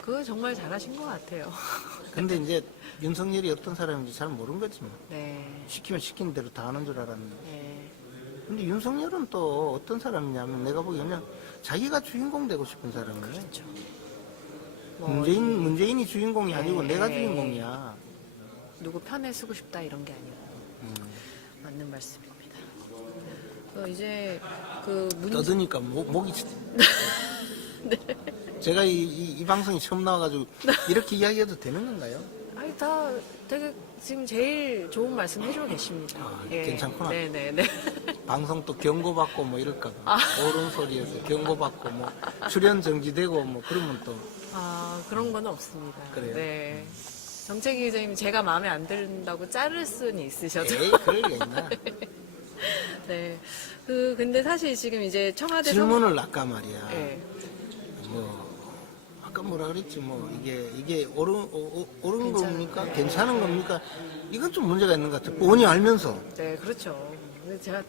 그거 정말 잘하신 것 같아요. 근데 이제 윤석열이 어떤 사람인지 잘 모르는 거지 뭐. 네. 시키면 시킨 대로 다 하는 줄 알았는데. 네. 근데 윤석열은 또 어떤 사람이냐면 내가 보기에는 자기가 주인공 되고 싶은 사람이에요. 그렇죠. 뭐 문재인이 주인공이 아니고 네, 내가 네. 주인공이야. 누구 편에 쓰고 싶다 이런 게 아니고 맞는 말씀입니다. 이제 그 떠드니까 목이 제가 이 방송이 처음 나와가지고 이렇게 이야기해도 되는 건가요? 아니 다 되게 지금 제일 좋은 말씀 해주고 계십니다. 아, 괜찮구나. 네네네. 방송 또 경고받고 뭐 이럴까 봐. 옳은 소리에서 경고받고 뭐 출연 정지되고 뭐 그러면 또 아 그런 건 없습니다. 그래요? 네. 정책위 기자님 제가 마음에 안 든다고 자를 수는 있으셔도. 에이 그럴 게 있나. 네. 근데 사실 지금 이제 청와대 질문을 아까 말이야. 네. 뭐 아까 뭐라 그랬지 뭐 이게 옳은 괜찮은, 겁니까? 네. 괜찮은 겁니까? 이건 좀 문제가 있는 것 같아. 뻔히 알면서. 네, 그렇죠. 근데 제가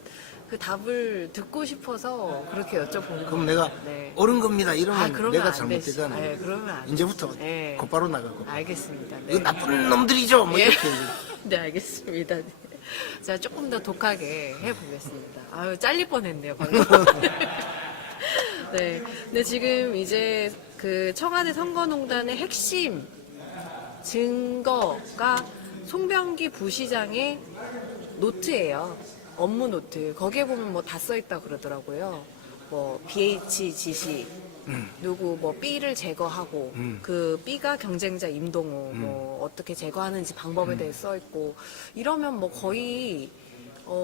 그 답을 듣고 싶어서 그렇게 여쭤보는 그럼 내가 네. 옳은 겁니다. 이러면 그러면 내가 안 되지. 잘못되잖아. 네, 그러면 안 이제부터 네. 곧바로 나가고. 알겠습니다. 네. 이거 나쁜 놈들이죠. 뭐 예. 이렇게. 네, 알겠습니다. 네. 제가 조금 더 독하게 해보겠습니다. 아유, 잘릴 뻔했네요, 방금. 네. 근데 지금 이제 그 청와대 선거농단의 핵심 증거가 송병기 부시장의 노트예요. 업무 노트. 거기에 보면 뭐 다 써있다 그러더라고요. 뭐 BH 지시, 누구 뭐 B를 제거하고 그 B가 경쟁자 임동우 뭐 어떻게 제거하는지 방법에 대해 써 있고 이러면 뭐 거의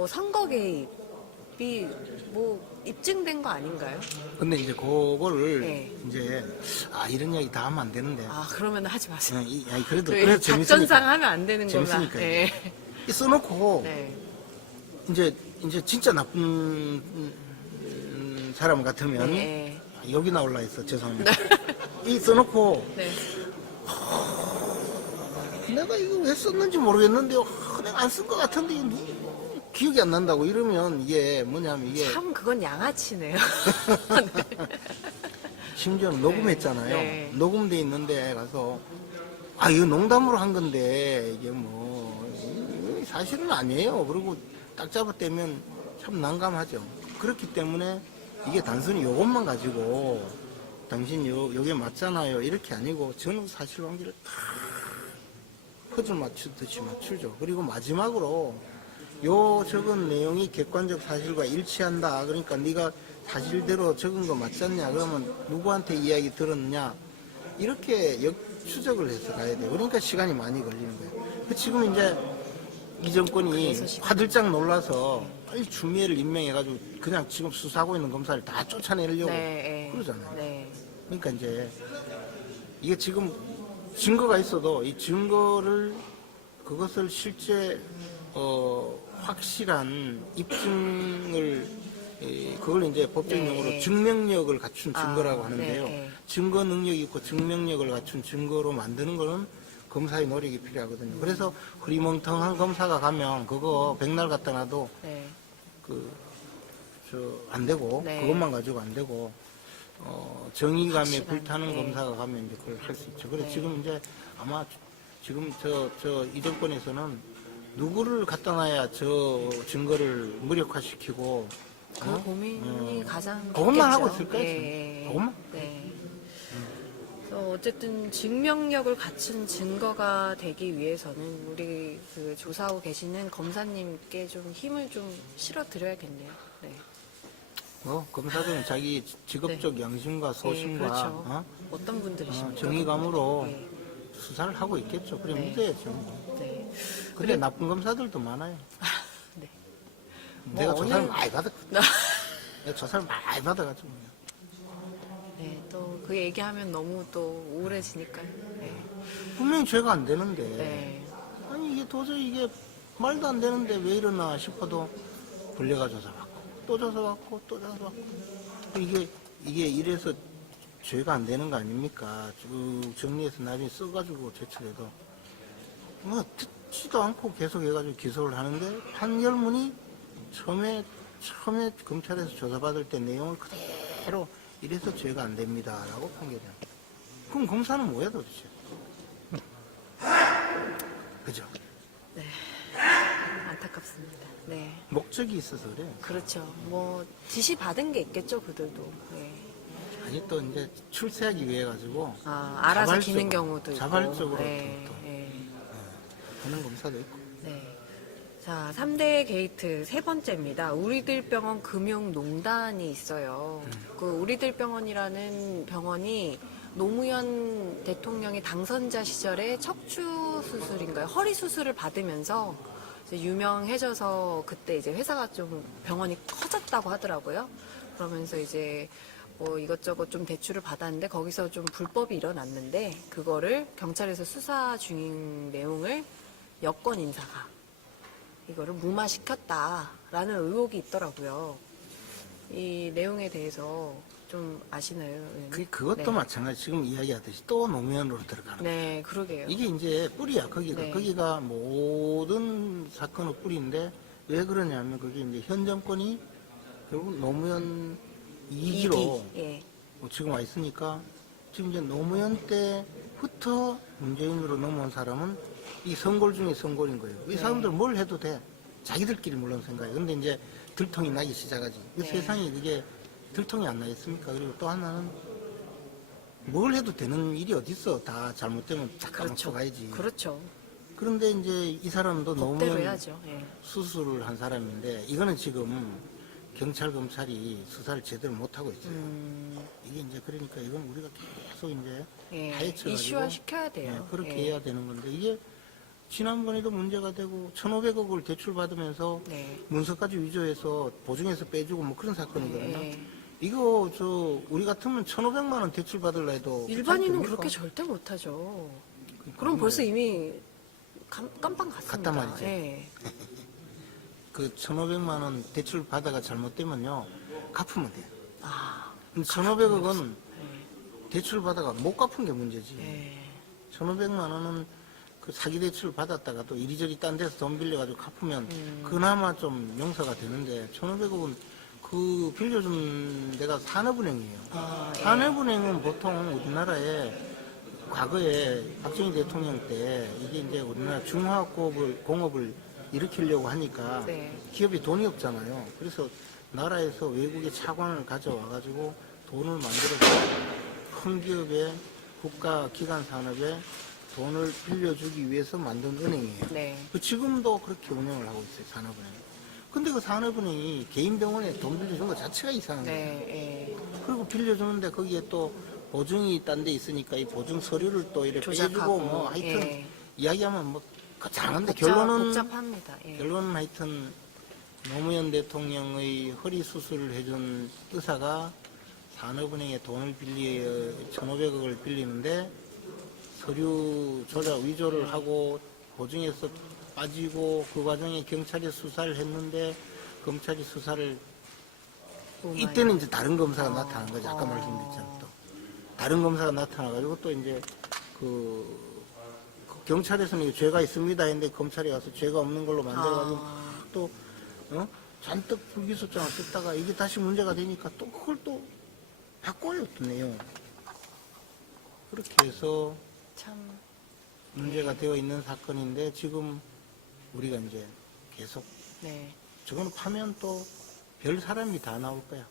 선거 개입이 뭐 입증된 거 아닌가요? 근데 이제 그거를 네. 이제 이런 이야기 다 하면 안 되는데. 아 그러면 하지 마세요. 아니, 그래도 그 그래도 작전상 재밌으니까. 하면 안 되는 거가. 재밌으니까. 네. 이 써놓고 네. 이제 진짜 나쁜 사람 같으면 네. 여기 나올라 했어. 죄송합니다. 이 써놓고 네. 내가 이거 왜 썼는지 모르겠는데 내가 안 쓴 것 같은데 이거 기억이 안 난다고 이러면 이게 뭐냐면 이게 참 그건 양아치네요. 심지어 녹음했잖아요. 네. 녹음돼 있는데 가서 이거 농담으로 한 건데 이게 뭐 이거 사실은 아니에요. 그리고 딱 잡아떼면 참 난감하죠. 그렇기 때문에 이게 단순히 요것만 가지고 당신 요게 맞잖아요. 이렇게 아니고 저는 사실관계를 다 퍼즐 맞추듯이 맞추죠. 그리고 마지막으로 요 적은 내용이 객관적 사실과 일치한다. 그러니까 네가 사실대로 적은 거 맞잖냐. 그러면 누구한테 이야기 들었느냐. 이렇게 역추적을 해서 가야 돼요. 그러니까 시간이 많이 걸리는 거예요. 지금 이제 이 정권이 화들짝 놀라서 빨리 추미애를 임명해가지고 그냥 지금 수사하고 있는 검사를 다 쫓아내려고 네. 그러잖아요. 네. 그러니까 이제 이게 지금 증거가 있어도 이 증거를 그것을 실제 확실한 입증을 그걸 이제 법적인 네. 용어로 증명력을 갖춘 증거라고 하는데요. 네. 증거 능력이 있고 증명력을 갖춘 증거로 만드는 거는 검사의 노력이 필요하거든요. 그래서 흐리멍텅한 검사가 가면 그거 백날 갖다 놔도 네. 안 되고 네. 그것만 가지고 안 되고 정의감에 확실한, 불타는 네. 검사가 가면 이제 그걸 할 수 있죠. 그래서 네. 지금 이제 아마 지금 이 정권에서는 누구를 갖다 놔야 저 증거를 무력화시키고 그 고민이 가장 그것만 하고 깊겠죠. 있을 거예요. 네. 그것만? 네. 그래서 어쨌든 증명력을 갖춘 증거가 되기 위해서는 우리 그 조사하고 계시는 검사님께 좀 힘을 좀 실어 드려야겠네요. 네. 검사들은 자기 직업적 양심과 소신과 네, 그렇죠. 어떤 분들이십니까? 정의감으로 네. 수사를 하고 있겠죠. 그래 네. 믿어야죠. 네. 근데 나쁜 검사들도 많아요. 네. 내가 뭐 조사를 어느- 많이 받았거든. 내가 조사를 많이 받아가지고. 네, 또 그 얘기하면 너무 또 우울해지니까요. 네. 분명히 죄가 안 되는데. 네. 아니, 이게 도저히 이게 말도 안 되는데 왜 이러나 싶어도 불려가 조사받고, 또 조사받고, 또 조사받고. 이게 이래서 죄가 안 되는 거 아닙니까? 쭉 정리해서 나중에 써가지고 제출해도. 뭐, 듣지도 않고 계속 해가지고 기소를 하는데, 판결문이 처음에 검찰에서 조사받을 때 내용을 그대로 이래서 죄가 안 됩니다. 라고 판결해요. 그럼 검사는 뭐야 도대체? 그죠? 안타깝습니다. 안타깝습니다. 네. 목적이 있어서 그래. 그렇죠. 뭐 지시 받은 게 있겠죠, 그들도. 네. 아니 또 이제 출세하기 위해 가지고 알아서 자발적으로, 기는 경우도 있고. 자발적으로 네. 또 네. 하는 검사도 있고. 네. 자, 3대 게이트 세 번째입니다. 우리들 병원 금융농단이 있어요. 그 우리들 병원이라는 병원이 노무현 대통령이 당선자 시절에 척추 수술인가요? 허리 수술을 받으면서 이제 유명해져서 그때 이제 회사가 좀 병원이 커졌다고 하더라고요. 그러면서 이제 뭐 이것저것 좀 대출을 받았는데 거기서 좀 불법이 일어났는데 그거를 경찰에서 수사 중인 내용을 여권 인사가 이거를 무마시켰다라는 의혹이 있더라고요. 이 내용에 대해서 좀 아시나요? 의원님? 그것도 네. 마찬가지 지금 이야기하듯이 또 노무현으로 들어가는 거예요. 네, 그러게요. 이게 이제 뿌리야 거기가. 네. 거기가 모든 사건의 뿌리인데 왜 그러냐면 그게 이제 현 정권이 결국 노무현 2기로 예. 지금 와 있으니까 지금 이제 노무현 때부터 문재인으로 넘어온 사람은 이 선골 중에 선골인 거예요. 이 네. 사람들 뭘 해도 돼. 자기들끼리 물론 생각해. 근데 이제 들통이 나기 시작하지. 이 네. 세상에 그게 들통이 안 나겠습니까? 그리고 또 하나는 뭘 해도 되는 일이 어딨어. 다 잘못되면 다 까먹고 가야지. 그렇죠. 그런데 이제 이 사람도 법대로 노무현 해야죠. 예. 수술을 한 사람인데 이거는 지금 경찰 검찰이 수사를 제대로 못 하고 있어요. 이게 이제 그러니까 이건 우리가 계속 이제 예. 파헤쳐가지고 이슈화 시켜야 돼요. 예, 그렇게 예. 해야 되는 건데 이게 지난번에도 문제가 되고 1,500억을 대출 받으면서 네. 문서까지 위조해서 보증해서 빼주고 뭐 그런 사건이거든요. 예. 이거 우리 같으면 1,500만 원 대출 받으려 해도 일반인은 됩니까? 그렇게 절대 못하죠. 그러니까 그럼 이게 벌써 이미 깜빵 갔습니다. 갔단 말이죠. 예. 그 1,500만 원 대출 받아가 잘못되면요 갚으면 돼요. 아, 1,500억은 대출 받아가 못 갚은 게 문제지. 예. 1,500만 원은 그 사기 대출 받았다가 또 이리저리 딴 데서 돈 빌려가지고 갚으면 그나마 좀 용서가 되는데 1,500억은 그 빌려준 데가 산업은행이에요. 예. 산업은행은 보통 우리나라에 과거에 박정희 대통령 때 이게 이제 우리나라 공업을 일으키려고 하니까 네. 기업이 돈이 없잖아요. 그래서 나라에서 외국의 차관을 가져와가지고 돈을 만들어서 큰 기업에 국가 기관 산업에 돈을 빌려주기 위해서 만든 은행이에요. 네. 지금도 그렇게 운영을 하고 있어요, 산업은행. 근데 그 산업은행이 개인 병원에 돈 빌려준 것 자체가 이상한 거예요. 네. 예. 그리고 빌려주는데 거기에 또 보증이 딴 데 있으니까 이 보증 서류를 또 이렇게 조작하고, 빼주고 뭐 하여튼 예. 이야기하면 뭐 거창한데 결론은 복잡합니다. 예. 결론은 하여튼 노무현 대통령의 허리 수술을 해준 의사가 산업은행에 돈을 1,500억을 빌리는데 서류 조작 위조를 하고 보증에서 빠지고 그 과정에 경찰이 수사를 했는데 검찰이 수사를 이때는 이제 다른 검사가 나타난 거죠. 아까 말씀드렸잖아요. 또 다른 검사가 나타나가지고 또 이제 그 경찰에서는 죄가 있습니다 했는데 검찰이 가서 죄가 없는 걸로 만들어가지고 또 잔뜩 불기소장을 썼다가 이게 다시 문제가 되니까 또 그걸 또 바꿔요 또 내용. 그렇게 해서 참. 문제가 되어 있는 사건인데 지금 우리가 이제 계속 네. 저거는 파면 또 별 사람이 다 나올 거야.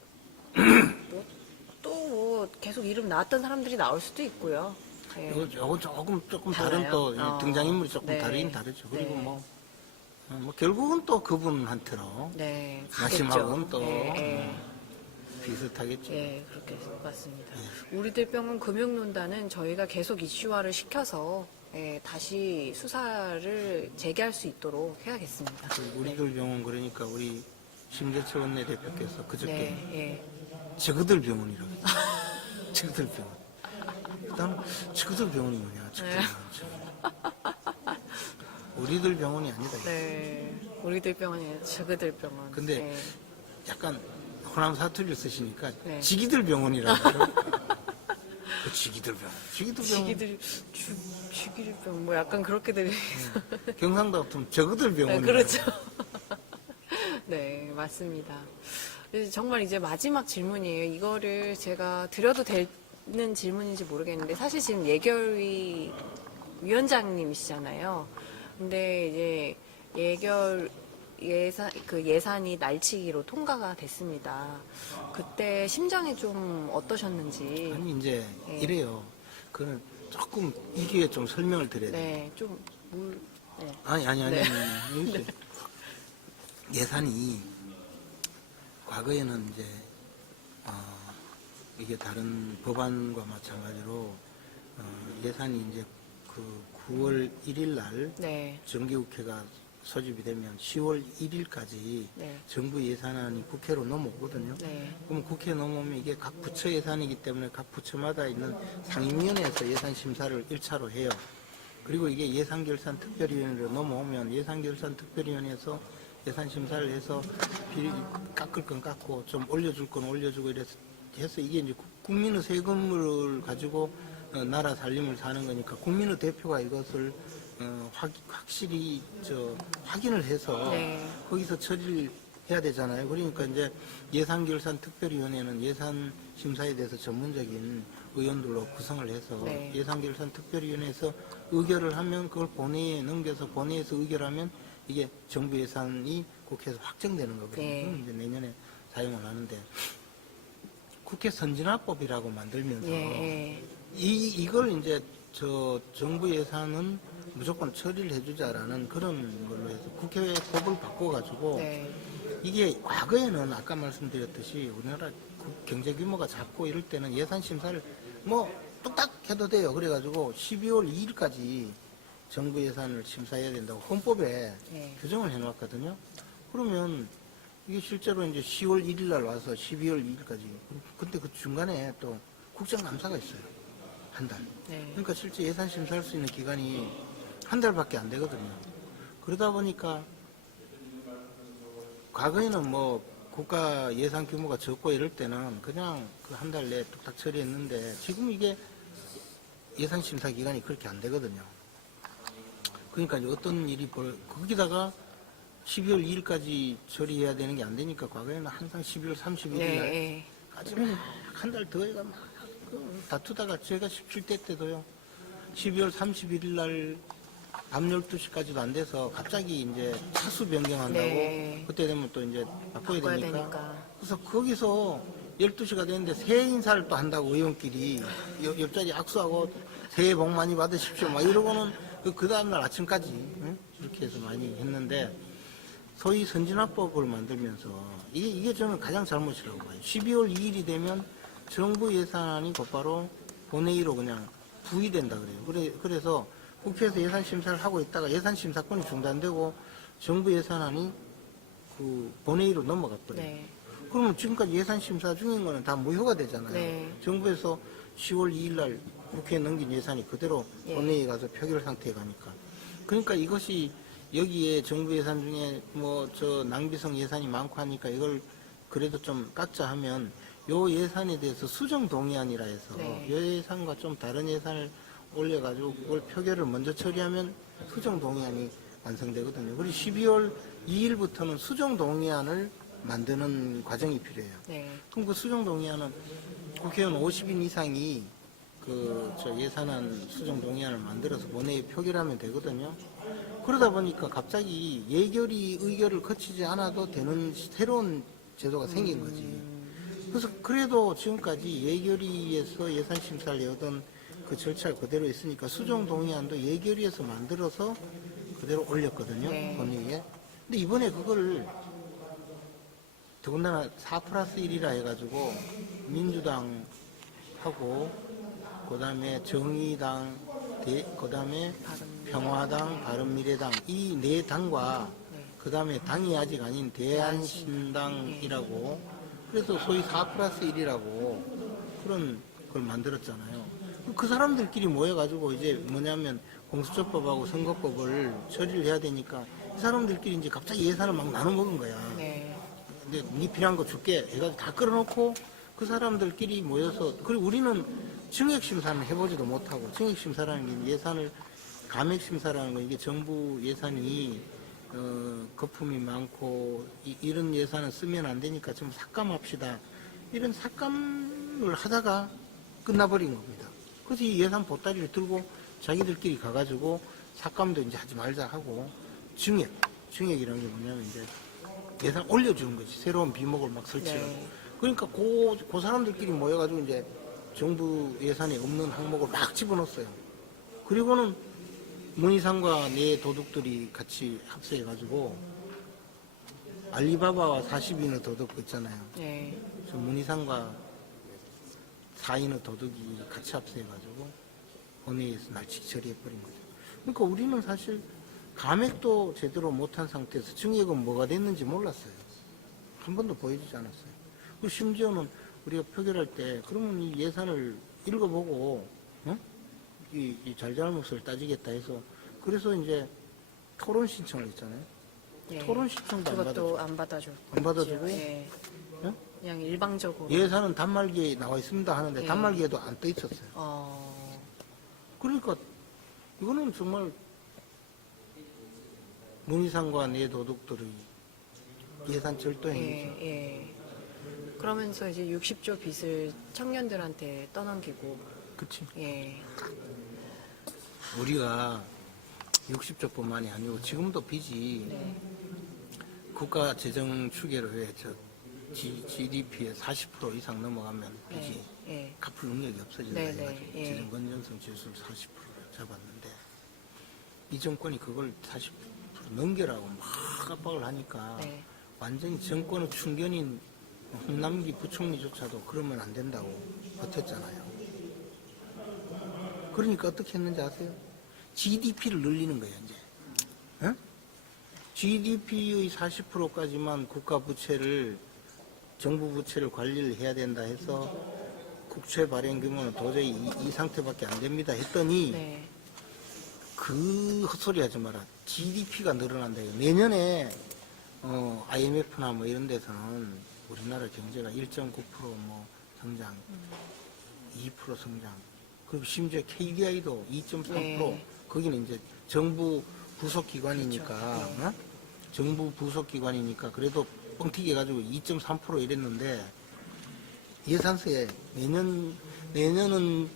또 뭐 계속 이름 나왔던 사람들이 나올 수도 있고요. 예. 요거 조금 달라요? 다른 또 등장인물이 조금 네. 다르긴 다르죠. 그리고 네. 뭐 결국은 또 그분한테로 네. 마지막은 또 예. 비슷하겠죠. 예, 그렇게 맞습니다. 우리들 병원 금융논단은 저희가 계속 이슈화를 시켜서 다시 수사를 재개할 수 있도록 해야겠습니다. 우리들 병원 그러니까 우리 심재철 원내대표께서 그저께 네, 예. 저그들 병원이라고 했죠. 저그들 병원. 일단 저그들 병원이 뭐냐. 저그들 병원. 우리들 병원이 아니다. 이거. 네, 우리들 병원이 저그들 병원. 근데 네. 약간 호남 사투리를 쓰시니까 네. 지기들 병원이라고. 그 지기들 병원. 지기들 병원. 죽이들 병원 뭐 약간 그렇게 들리. 경상도 같으면 저그들 병원. 네, 그렇죠. 네, 맞습니다. 정말 이제 마지막 질문이에요. 이거를 제가 드려도 되는 질문인지 모르겠는데 사실 지금 예결위 위원장님이시잖아요. 근데 이제 예산이 날치기로 통과가 됐습니다. 그때 심정이 좀 어떠셨는지. 아니 이제 네. 이래요. 그는 조금 이 기회에 좀 설명을 드려야 돼요. 네, 좀 네. 아니 네. 이게 예산이 과거에는 이제 이게 다른 법안과 마찬가지로 예산이 이제 그 9월 1일 날 네. 정기국회가 소집이 되면 10월 1일까지 네. 정부 예산안이 국회로 넘어오거든요. 네. 그럼 국회에 넘어오면 이게 각 부처 예산이기 때문에 각 부처마다 있는 상임위원회에서 예산 심사를 1차로 해요. 그리고 이게 예산결산특별위원회로 넘어오면 예산결산특별위원회에서 예산 심사를 해서 깎을 건 깎고 좀 올려줄 건 올려주고 해서 이게 이제 국민의 세금을 가지고 나라 살림을 사는 거니까 국민의 대표가 이것을 확실히 확인을 해서 네. 거기서 처리를 해야 되잖아요. 그러니까 이제 예산결산특별위원회는 예산 심사에 대해서 전문적인 의원들로 구성을 해서 네. 예산결산특별위원회에서 의결을 하면 그걸 본회의에 넘겨서 본회의에서 의결하면 이게 정부 예산이 국회에서 확정되는 거거든요. 네. 그럼 이제 내년에 사용을 하는데 국회 선진화법이라고 만들면서 예. 이걸 이제 정부 예산은 무조건 처리를 해주자라는 그런 걸로 해서 국회 법을 바꿔가지고 네. 이게 과거에는 아까 말씀드렸듯이 우리나라 경제 규모가 작고 이럴 때는 예산 심사를 뭐 뚝딱 해도 돼요. 그래가지고 12월 2일까지 정부 예산을 심사해야 된다고 헌법에 네. 규정을 해놨거든요. 그러면 이게 실제로 이제 10월 1일 날 와서 12월 2일까지. 근데 그 중간에 또 국정감사가 있어요. 한 달. 네. 그러니까 실제 예산 심사할 수 있는 기간이 한 달밖에 안 되거든요. 그러다 보니까 과거에는 뭐 국가 예산 규모가 적고 이럴 때는 그냥 그 한 달 내에 뚝딱 처리했는데 지금 이게 예산 심사 기간이 그렇게 안 되거든요. 그러니까 이제 어떤 일이 거기다가 12월 2일까지 처리해야 되는 게 안 되니까 과거에는 항상 12월 31일 네. 날까지 막 한 달 더 해가 막 다투다가 제가 17대 때도요. 12월 31일 날 밤 12시까지도 안 돼서 갑자기 이제 차수 변경한다고 네. 그때 되면 또 이제 바꿔야 바꿔야 되니까. 되니까. 그래서 거기서 12시가 됐는데 새해 인사를 또 한다고 의원끼리 옆자리 악수하고 새해 복 많이 받으십시오 막 이러고는 그 다음날 아침까지 응? 이렇게 해서 많이 했는데 소위 선진화법을 만들면서 이게 저는 가장 잘못이라고 봐요. 12월 2일이 되면 정부 예산안이 곧바로 본회의로 그냥 부의된다 그래요. 그래서 국회에서 예산 심사를 하고 있다가 예산 심사권이 중단되고 정부 예산안이 그 본회의로 넘어가 버려요. 네. 그러면 지금까지 예산 심사 중인 거는 다 무효가 되잖아요. 네. 정부에서 10월 2일 날 국회에 넘긴 예산이 그대로 예. 본회의에 가서 표결 상태에 가니까. 그러니까 이것이 여기에 정부 예산 중에 뭐 낭비성 예산이 많고 하니까 이걸 그래도 좀 깎자 하면 요 예산에 대해서 수정 동의안이라 해서 네. 요 예산과 좀 다른 예산을 올려가지고 그걸 표결을 먼저 처리하면 수정 동의안이 완성되거든요. 그리고 12월 2일부터는 수정 동의안을 만드는 과정이 필요해요. 네. 그럼 그 수정 동의안은 국회의원 50인 이상이 예산안 수정 동의안을 만들어서 본회의에 표결하면 되거든요. 그러다 보니까 갑자기 의결을 거치지 않아도 되는 새로운 제도가 생긴 거지. 그래서 그래도 지금까지 예결위에서 예산 심사를 해오던 그 절차가 그대로 있으니까 수정 동의안도 예결위에서 만들어서 그대로 올렸거든요. 네. 본회의에. 근데 이번에 그걸 더군다나 4+1이라 해가지고 민주당하고 그다음에 정의당, 그다음에 평화당, 바른미래당 이 네 당과 네. 그다음에 당이 아직 아닌 대한신당이라고 그래서 소위 4+1이라고 그런 걸 만들었잖아요. 그 사람들끼리 모여가지고 이제 뭐냐면 공수처법하고 선거법을 처리를 해야 되니까 이 사람들끼리 이제 갑자기 예산을 막 나눠 먹은 거야. 네. 근데 네 필요한 거 줄게 해가지고 다 끌어놓고 그 사람들끼리 모여서 그리고 우리는 증액심사는 해보지도 못하고 증액심사라는 게 예산을 감액심사라는 거 이게 정부 예산이 거품이 많고 이런 예산을 쓰면 안 되니까 좀 삭감합시다 이런 삭감을 하다가 끝나버린 겁니다. 그래서 이 예산 보따리를 들고 자기들끼리 가가지고 삭감도 이제 하지 말자 하고 증액 증액이라는 게 뭐냐면 이제 예산 올려주는 거지. 새로운 비목을 막 설치하고. 네. 그러니까 그 사람들끼리 모여가지고 이제 정부 예산에 없는 항목을 막 집어넣었어요. 그리고는 문희상과 내 도둑들이 같이 합세해가지고 알리바바와 40인의 도둑 있잖아요. 네. 그래서 문희상과 4인의 도둑이 같이 합세해가지고 본회의에서 날치기 처리해버린 거죠. 그러니까 우리는 사실 감액도 제대로 못한 상태에서 증액은 뭐가 됐는지 몰랐어요. 한 번도 보여주지 않았어요. 그리고 심지어는 우리가 표결할 때 그러면 이 예산을 읽어보고 이 잘잘못을 따지겠다 해서 그래서 이제 토론 신청을 했잖아요. 예. 토론 신청도 안 그것도 받아주고 안 받아줘. 안 받아주고 예. 응? 그냥 일방적으로. 예산은 단말기에 나와 있습니다 하는데 예. 단말기에도 안 떠 있었어요. 어, 그러니까 이거는 정말 문희상과 내 도둑들의 예산 절도 행위죠. 예, 예. 그러면서 이제 60조 빚을 청년들한테 떠넘기고, 그치. 예. 우리가 60조뿐만이 아니고 지금도 빚이 네. 국가 재정 추계로 해 GDP의 40% 이상 넘어가면 빚이 네. 예. 갚을 능력이 없어진다 네, 해가지고 네, 예. 재정 건전성 지수를 40%로 잡았는데 이 정권이 그걸 40% 넘겨라고 막 압박을 하니까 네. 완전히 정권의 충견인 홍남기 부총리조차도 그러면 안 된다고 버텼잖아요. 그러니까 어떻게 했는지 아세요? GDP를 늘리는 거예요, 이제. 응? GDP의 40%까지만 국가 부채를, 정부 부채를 관리를 해야 된다 해서 국채 발행 규모는 도저히 이 상태밖에 안 됩니다 했더니 네. 그 헛소리 하지 마라. GDP가 늘어난다. 내년에 IMF나 뭐 이런 데서는 우리나라 경제가 1.9% 뭐 성장, 2% 성장, 그리고 심지어 KDI도 2.3%. 네. 거기는 이제 정부 부속 기관이니까, 그렇죠. 네. 어? 정부 부속 기관이니까 그래도 뻥튀기 해가지고 2.3% 이랬는데 예산서에 내년은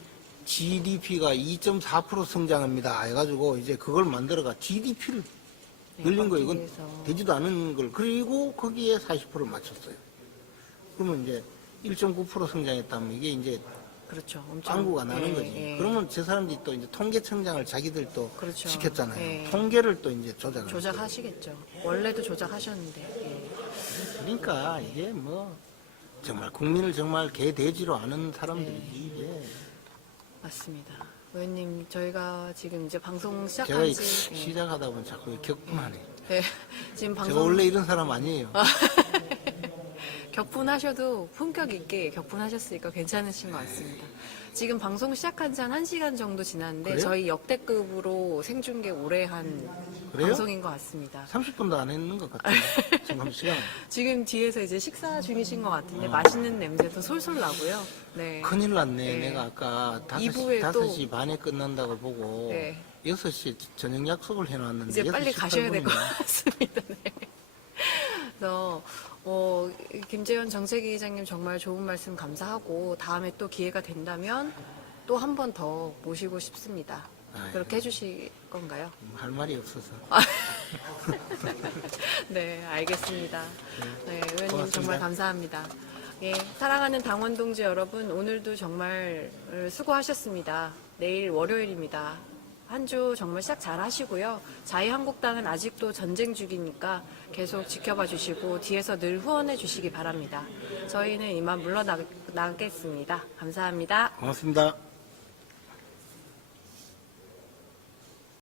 GDP가 2.4% 성장합니다 해가지고 이제 그걸 만들어가 GDP를 네, 늘린 거예요. 이건 뻥튀기해서. 되지도 않은 걸. 그리고 거기에 40%를 맞췄어요. 그러면 이제 1.9% 성장했다면 이게 이제 그렇죠. 엄청. 빵구가 나는 예, 거지. 예. 그러면 저 사람들이 또 이제 통계 청장을 자기들도 그렇죠. 시켰잖아요. 예. 통계를 또 이제 조작을. 조작하시겠죠. 원래도 조작하셨는데. 예. 그러니까 이게 뭐 정말 국민을 정말 개돼지로 아는 사람들이지 네. 이게. 맞습니다. 의원님, 저희가 지금 이제 방송 제가 시작한 지. 예. 시작하다 보면 자꾸 격분하네. 네. 지금 제가 방송. 원래 이런 사람 아니에요. 격분하셔도 품격 있게 격분하셨으니까 괜찮으신 것 같습니다. 지금 방송 시작한 지 한 1시간 정도 지났는데 그래요? 저희 역대급으로 생중계 오래 한 그래요? 방송인 것 같습니다. 30분도 안 했는 것 같아요. 지금 시간. 지금 뒤에서 이제 식사 중이신 것 같은데 맛있는 냄새도 솔솔 나고요. 네. 큰일 났네. 네. 내가 아까 2부에 또- 5시 반에 끝난다고 보고 네. 6시 저녁 약속을 해놨는데 이제 빨리 6시 가셔야 될 것 18분이네. 같습니다. 네. 그래서 김재현 정책위 기자님 정말 좋은 말씀 감사하고 다음에 또 기회가 된다면 또 한 번 더 모시고 싶습니다. 아유. 그렇게 해주실 건가요? 할 말이 없어서. 네, 알겠습니다. 네, 의원님 고맙습니다. 정말 감사합니다. 예, 사랑하는 당원 동지 여러분, 오늘도 정말 수고하셨습니다. 내일 월요일입니다. 한 주 정말 시작 잘 하시고요. 자유한국당은 아직도 전쟁 중이니까 계속 지켜봐 주시고 뒤에서 늘 후원해 주시기 바랍니다. 저희는 이만 물러나겠습니다. 감사합니다. 고맙습니다.